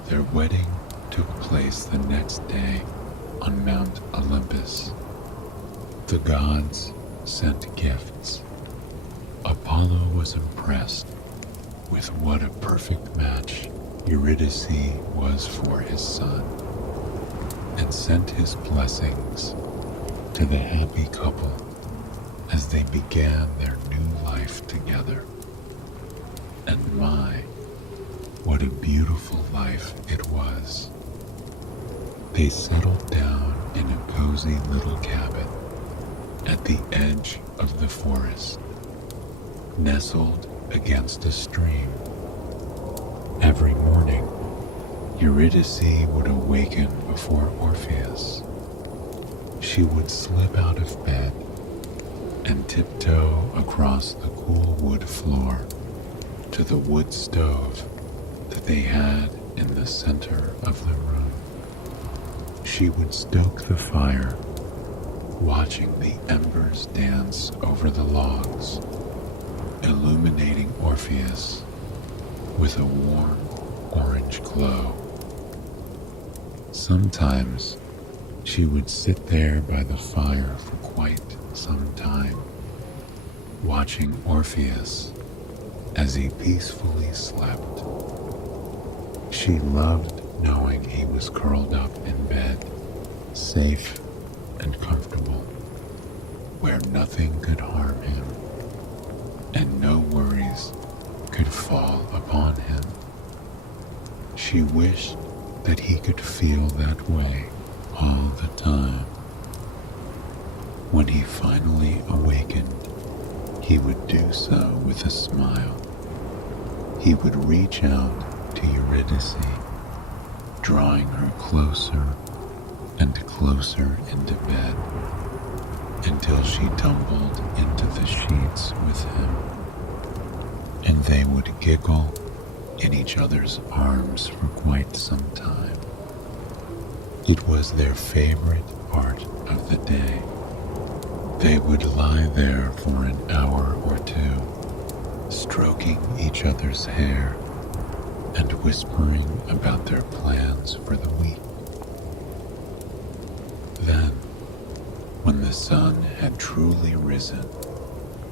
Their wedding took place the next day on Mount Olympus. The gods sent gifts. Apollo was impressed with what a perfect match Eurydice was for his son, and sent his blessings to the happy couple as they began their new life together. And my, what a beautiful life it was. They settled down in a cozy little cabin at the edge of the forest, nestled against a stream. Every morning, Eurydice would awaken before Orpheus. She would slip out of bed and tiptoe across the cool wood floor to the wood stove that they had in the center of the room. She would stoke the fire, watching the embers dance over the logs, illuminating Orpheus with a warm orange glow. Sometimes she would sit there by the fire for quite some time, watching Orpheus as he peacefully slept. She loved knowing he was curled up in bed, safe and comfortable, where nothing could harm him and no worries could fall upon him. She wished that he could feel that way all the time. When he finally awakened, he would do so with a smile. He would reach out to Eurydice, drawing her closer and closer into bed until she tumbled into the sheets with him, and they would giggle in each other's arms for quite some time. It was their favorite part of the day. They would lie there for an hour or two, stroking each other's hair and whispering about their plans for the week. Then, when the sun had truly risen,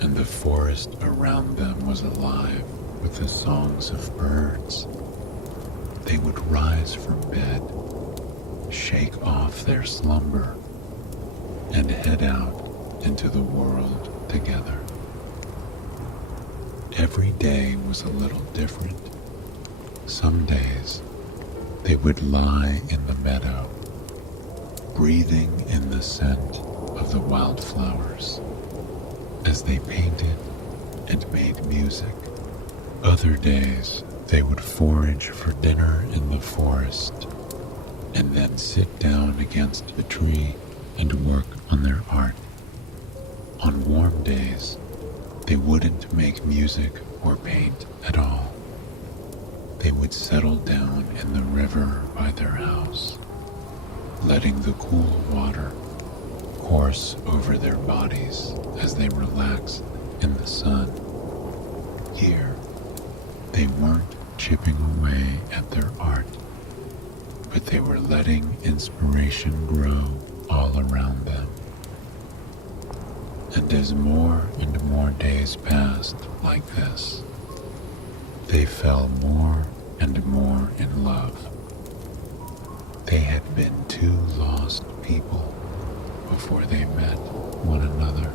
and the forest around them was alive with the songs of birds. They would rise from bed, shake off their slumber, and head out into the world together. Every day was a little different. Some days they would lie in the meadow, breathing in the scent of the wildflowers as they painted and made music. Other days they would forage for dinner in the forest and then sit down against a tree and work on their art. On warm days, they wouldn't make music or paint at all. They would settle down in the river by their house, letting the cool water course over their bodies as they relaxed in the sun. Here, they weren't chipping away at their art, but they were letting inspiration grow all around them. And as more and more days passed like this, they fell more and more in love. They had been two lost people before they met one another.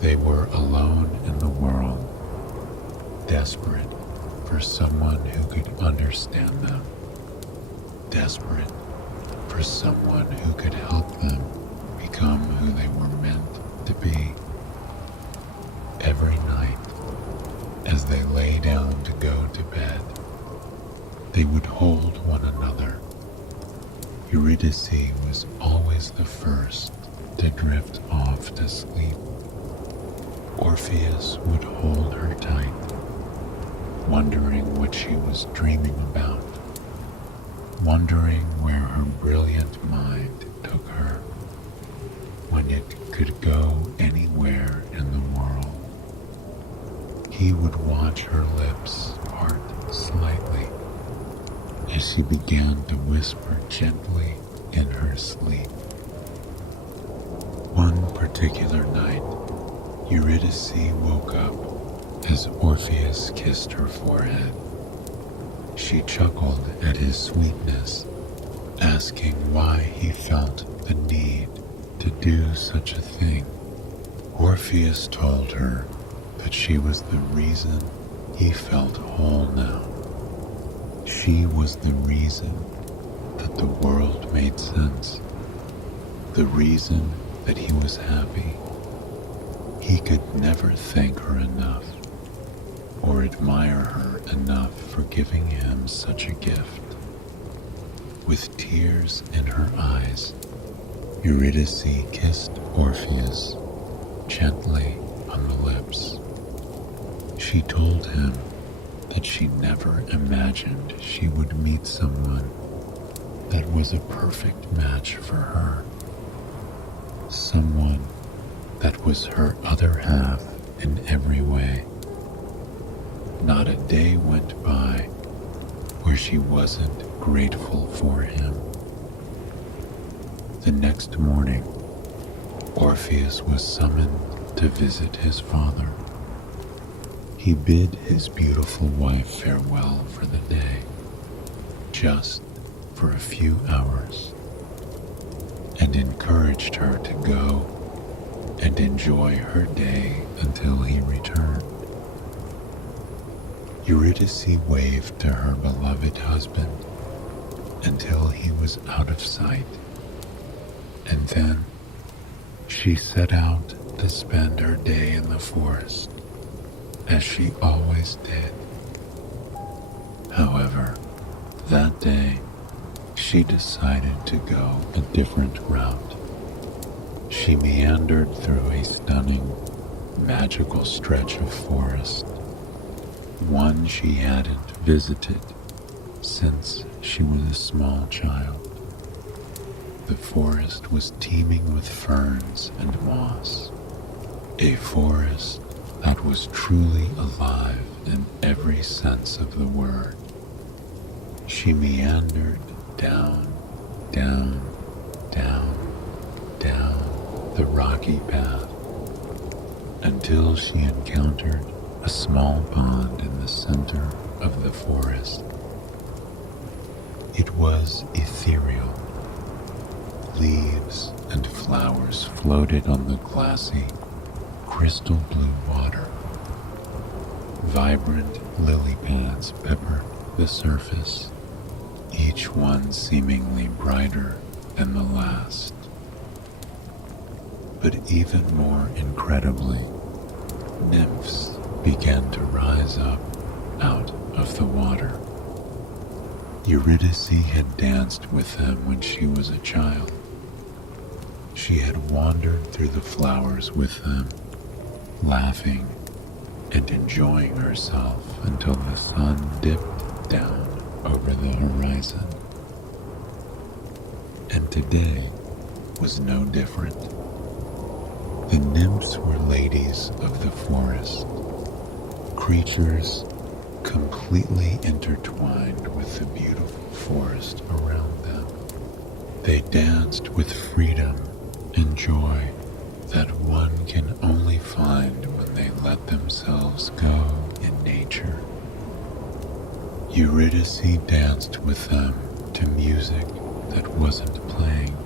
They were alone in the world, desperate for someone who could understand them, desperate for someone who could help them become who they were meant to be. Every night, as they lay down to go to bed, they would hold one another. Eurydice was always the first to drift off to sleep. Orpheus would hold her tight, wondering what she was dreaming about, wondering where her brilliant mind took her, when it could go anywhere in the world. He would watch her lips part slightly as she began to whisper gently in her sleep. One particular night, Eurydice woke up as Orpheus kissed her forehead. She chuckled at his sweetness, asking why he felt the need to do such a thing. Orpheus told her that she was the reason he felt whole now. She was the reason that the world made sense, the reason that he was happy. He could never thank her enough or admire her enough for giving him such a gift. With tears in her eyes, Eurydice kissed Orpheus gently on the lips. She told him that she never imagined she would meet someone that was a perfect match for her, someone that was her other half in every way. Not a day went by where she wasn't grateful for him. The next morning, Orpheus was summoned to visit his father. He bid his beautiful wife farewell for the day, just for a few hours, and encouraged her to go and enjoy her day until he returned. Eurydice waved to her beloved husband until he was out of sight, and then she set out to spend her day in the forest, as she always did. However, that day, she decided to go a different route. She meandered through a stunning, magical stretch of forest, one she hadn't visited since she was a small child. The forest was teeming with ferns and moss, a forest that was truly alive in every sense of the word. She meandered down, down, down, down the rocky path, until she encountered a small pond in the center of the forest. It was ethereal. Leaves and flowers floated on the glassy, crystal blue water. Vibrant lily pads peppered the surface, each one seemingly brighter than the last. But even more incredibly, nymphs began to rise up out of the water. Eurydice had danced with them when she was a child. She had wandered through the flowers with them, laughing and enjoying herself until the sun dipped down over the horizon. And today was no different. The nymphs were ladies of the forest, creatures completely intertwined with the beautiful forest around them. They danced with freedom and joy that one can only find when they let themselves go in nature. Eurydice danced with them to music that wasn't playing.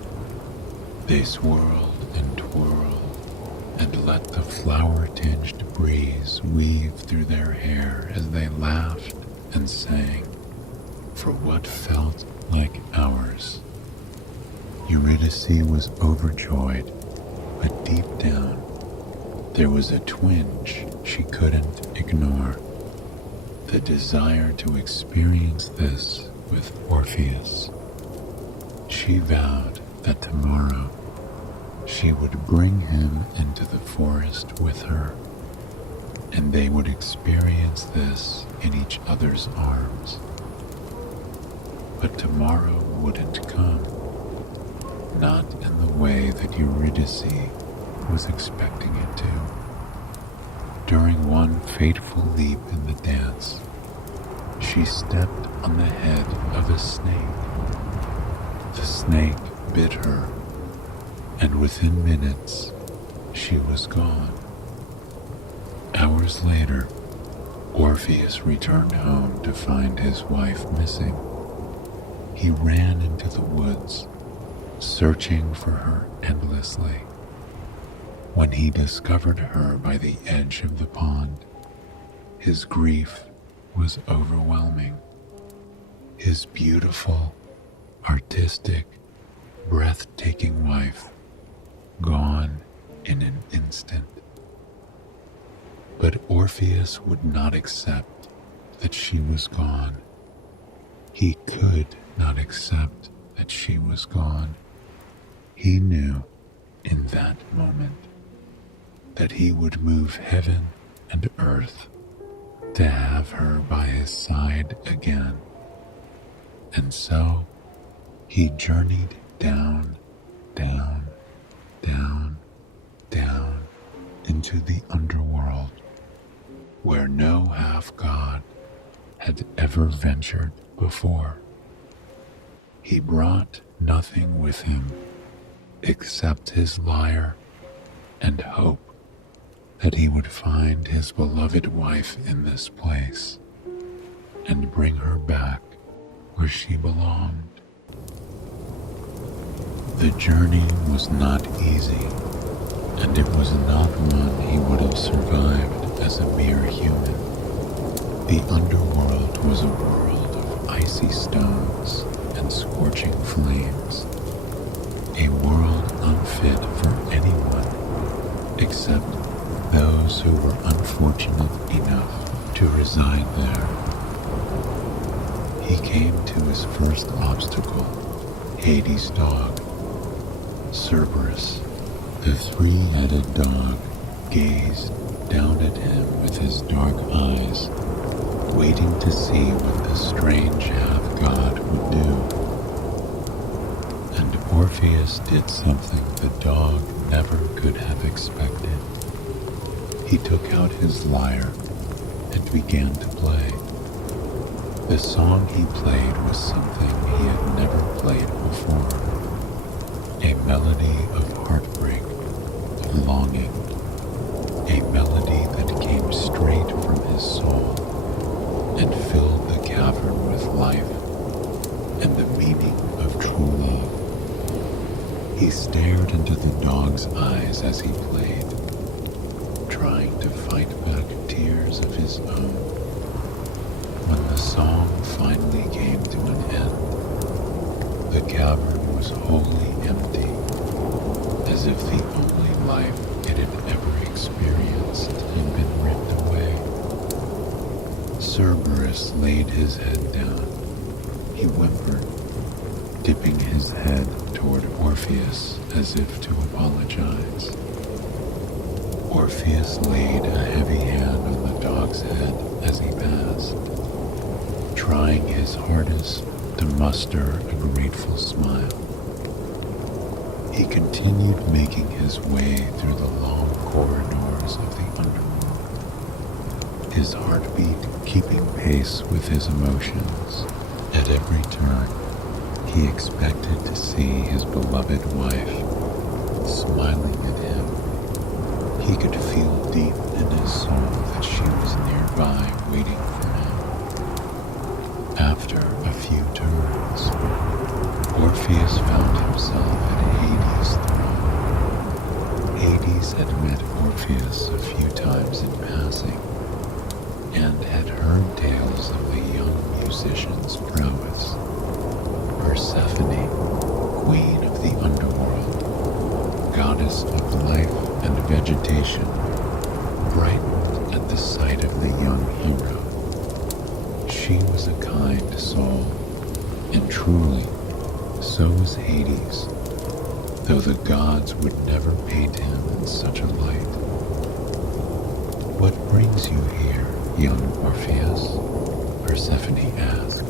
They swirled and twirled and let the flower-tinged breeze weave through their hair as they laughed and sang for what felt like hours. Eurydice was overjoyed, but deep down there was a twinge she couldn't ignore, the desire to experience this with Orpheus. She vowed that tomorrow she would bring him into the forest with her, and they would experience this in each other's arms. But tomorrow wouldn't come, not in the way that Eurydice was expecting it to. During one fateful leap in the dance, she stepped on the head of a snake. The snake bit her, and within minutes, she was gone. Hours later, Orpheus returned home to find his wife missing. He ran into the woods, searching for her endlessly. When he discovered her by the edge of the pond, his grief was overwhelming. His beautiful, artistic, breathtaking wife gone in an instant. But Orpheus would not accept that she was gone. He could not accept that she was gone. He knew in that moment that he would move heaven and earth to have her by his side again. And so he journeyed down, down, down, down into the underworld, where no half-god had ever ventured before. He brought nothing with him except his lyre and hope that he would find his beloved wife in this place and bring her back where she belonged. The journey was not easy, and it was not one he would have survived as a mere human. The underworld was a world of icy stones and scorching flames, a world unfit for anyone except those who were unfortunate enough to reside there. He came to his first obstacle, Hades' dog. Cerberus, the three-headed dog, gazed down at him with his dark eyes, waiting to see what the strange half-god would do. And Orpheus did something the dog never could have expected. He took out his lyre and began to play. The song he played was something he had never played before, a melody of heartbreak, of longing, a melody that came straight from his soul and filled the cavern with life and the meaning of true love. He stared into the dog's eyes as he played, trying to fight back tears of his own. When the song finally came to an end, the cavern was wholly empty, as if the only life it had ever experienced had been ripped away. Cerberus laid his head down. He whimpered, dipping his head toward Orpheus as if to apologize. Orpheus laid a heavy hand on the dog's head as he passed, trying his hardest to muster a grateful smile. He continued making his way through the long corridors of the underworld, his heartbeat keeping pace with his emotions. At every turn, he expected to see his beloved wife smiling at him. He could feel deep in his soul that she was nearby waiting for him. After a few turns, Orpheus found himself at Hades' throne. Hades had met Orpheus a few times in passing and had heard tales of the young musician's prowess. Persephone, queen of the underworld, goddess of life and vegetation, brightened at the sight of the young hero. She was a kind soul, and truly, so was Hades, though the gods would never paint him in such a light. "What brings you here, young Orpheus?" Persephone asked,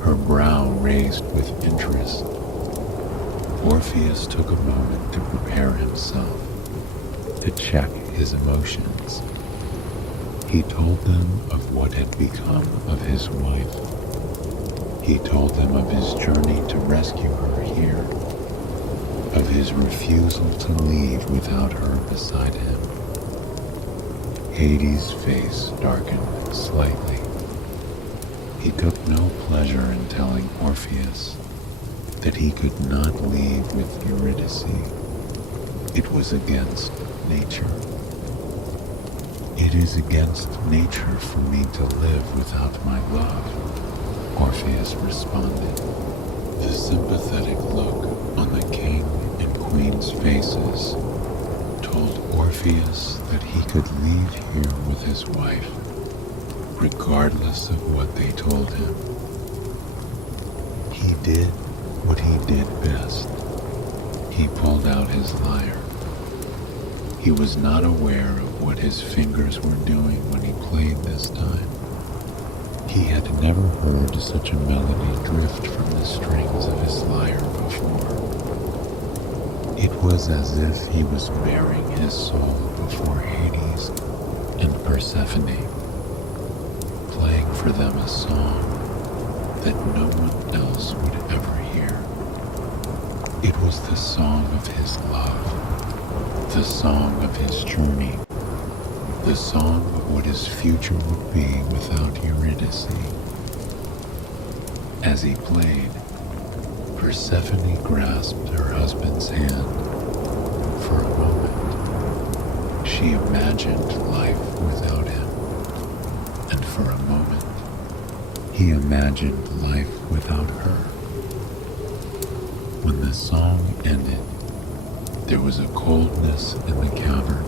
her brow raised with interest. Orpheus took a moment to prepare himself, to check his emotions. He told them of what had become of his wife. He told them of his journey to rescue her here, of his refusal to leave without her beside him. Hades' face darkened slightly. He took no pleasure in telling Orpheus that he could not leave with Eurydice. It was against nature. "It is against nature for me to live without my love," Orpheus responded. The sympathetic look on the king and queen's faces told Orpheus that he could leave here with his wife, regardless of what they told him. He did what he did best. He pulled out his lyre. He was not aware of what his fingers were doing when he played this time. He had never heard such a melody drift from the strings of his lyre before. It was as if he was bearing his soul before Hades and Persephone, playing for them a song that no one else would ever hear. It was the song of his love, the song of his journey, the song of what his future would be without Eurydice. As he played, Persephone grasped her husband's hand. For a moment, she imagined life without him, and for a moment, he imagined life without her. When the song ended, there was a coldness in the cavern.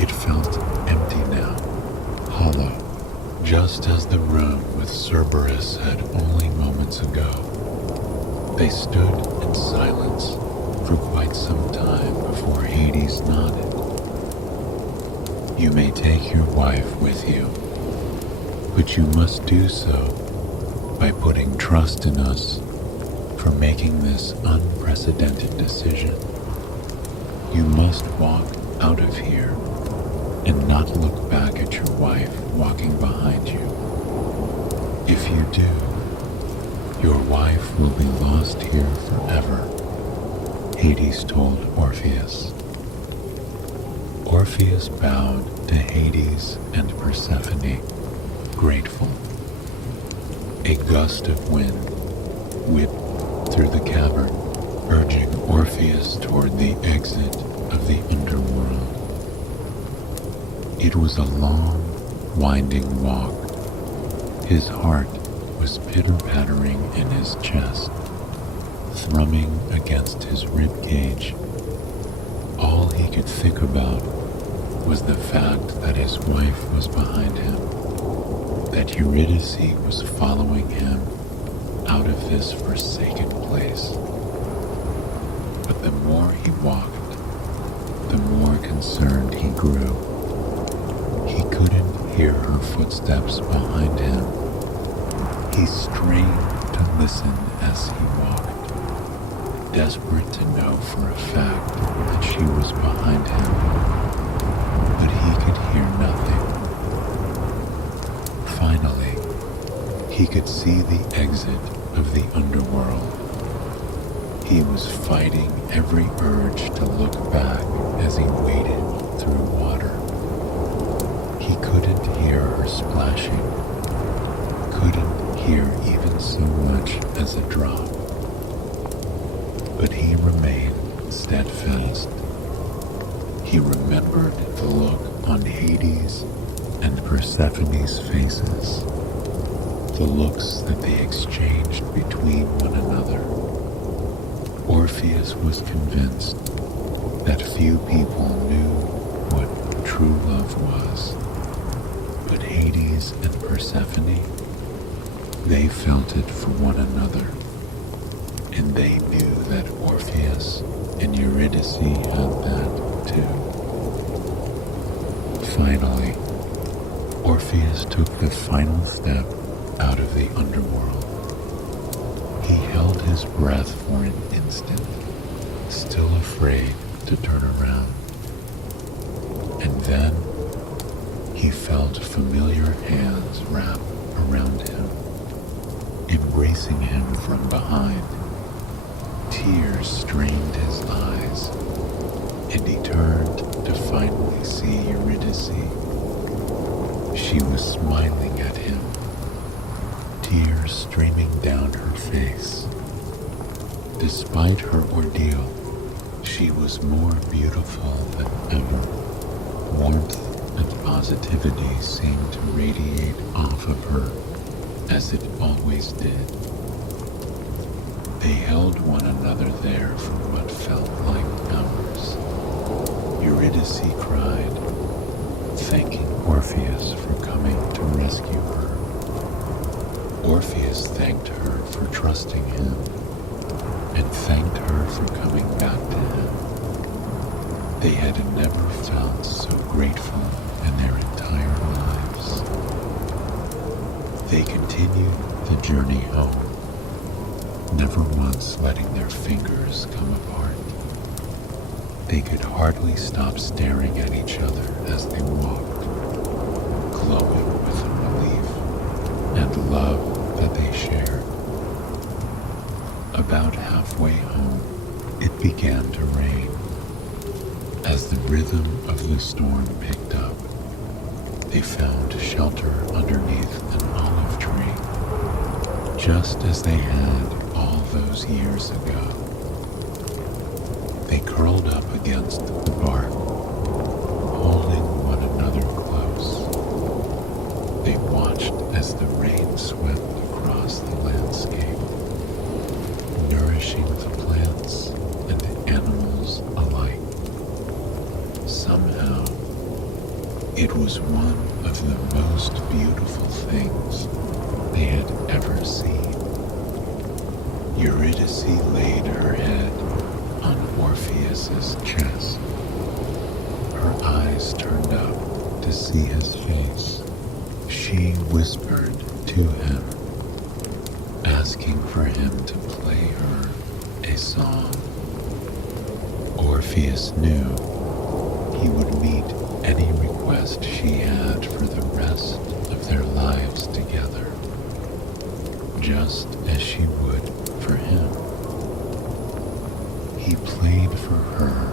It felt empty now, hollow, just as the room with Cerberus had only moments ago. They stood in silence for quite some time before Hades nodded. "You may take your wife with you, but you must do so by putting trust in us for making this unprecedented decision. You must walk out of here and not look back at your wife walking behind you. If you do, your wife will be lost here forever," Hades told Orpheus. Orpheus bowed to Hades and Persephone, grateful. A gust of wind whipped through the cavern, urging Orpheus toward the exit of the underworld. It was a long, winding walk. His heart was pitter-pattering in his chest, thrumming against his rib cage. All he could think about was the fact that his wife was behind him, that Eurydice was following him out of this forsaken place. But the more he walked, the more concerned he grew. He couldn't hear her footsteps behind him. He strained to listen as he walked, desperate to know for a fact that she was behind him, but he could hear nothing. Finally, he could see the exit of the underworld. He was fighting every urge to look back as he waded through water. He couldn't hear her splashing, couldn't hear even so much as a drop. But he remained steadfast. He remembered the look on Hades and Persephone's faces, the looks that they exchanged between one another. Orpheus was convinced that few people knew what true love was, but Hades and Persephone, they felt it for one another, and they knew that Orpheus and Eurydice had that too. Finally, Orpheus took the final step out of the underworld. He held his breath for an instant, still afraid to turn around. And then he felt familiar hands wrap around him, embracing him from behind. Tears strained his eyes, and he turned to finally see Eurydice. She was smiling at him, tears streaming down her face. Despite her ordeal, she was more beautiful than ever. Warmth and positivity seemed to radiate off of her, as it always did. They held one another there for what felt like hours. Eurydice cried, thanking Orpheus for coming to rescue her. Orpheus thanked her for trusting him, and thanked her for coming back to him. They had never felt so grateful in their entire lives. They continued the journey home, never once letting their fingers come apart. They could hardly stop staring at each other as they walked, glowing with the relief and love that they shared. About halfway home, it began to rain. As the rhythm of the storm picked up, they found shelter underneath an olive tree, just as they had all those years ago. They curled up against the bark, holding one another close. They watched as the rain swept across the landscape, nourishing the plants and the animals alike. Somehow, it was one of the most beautiful things they had ever seen. Eurydice laid her head on Orpheus's chest. Her eyes turned up to see his face. She whispered to him, asking for him to play her a song. Orpheus knew he would meet any request she had for the rest of their lives together, just as she would for him. He played for her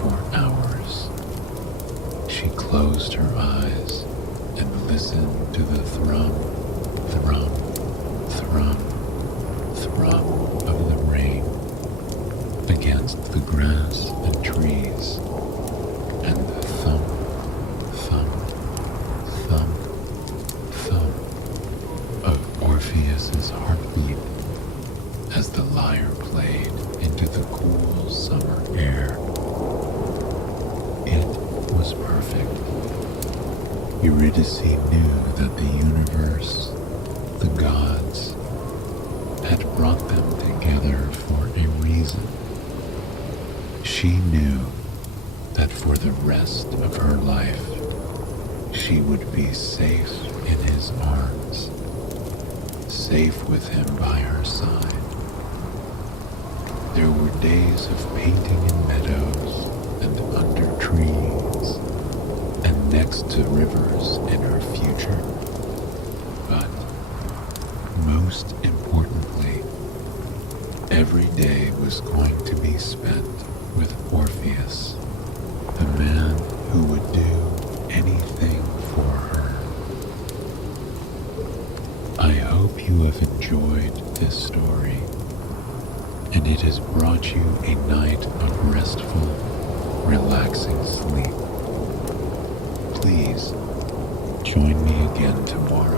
for hours, She closed her eyes and listened to the thrum, thrum, thrum, thrum of the rain against the grass and trees, and the thump, thump, thump, thump of Orpheus's heartbeat as the lyre played into the cool summer air. It was perfect. Eurydice knew that the universe, the gods, had brought them together for a reason. She knew that for the rest of her life, she would be safe in his arms, safe with him by her side. There were days of painting in meadows and under trees and next to rivers in her future. But most importantly, every day was going to be spent with Orpheus, the man who would do anything for her. I hope you have enjoyed this story, and it has brought you a night of restful, relaxing sleep. Please join me again tomorrow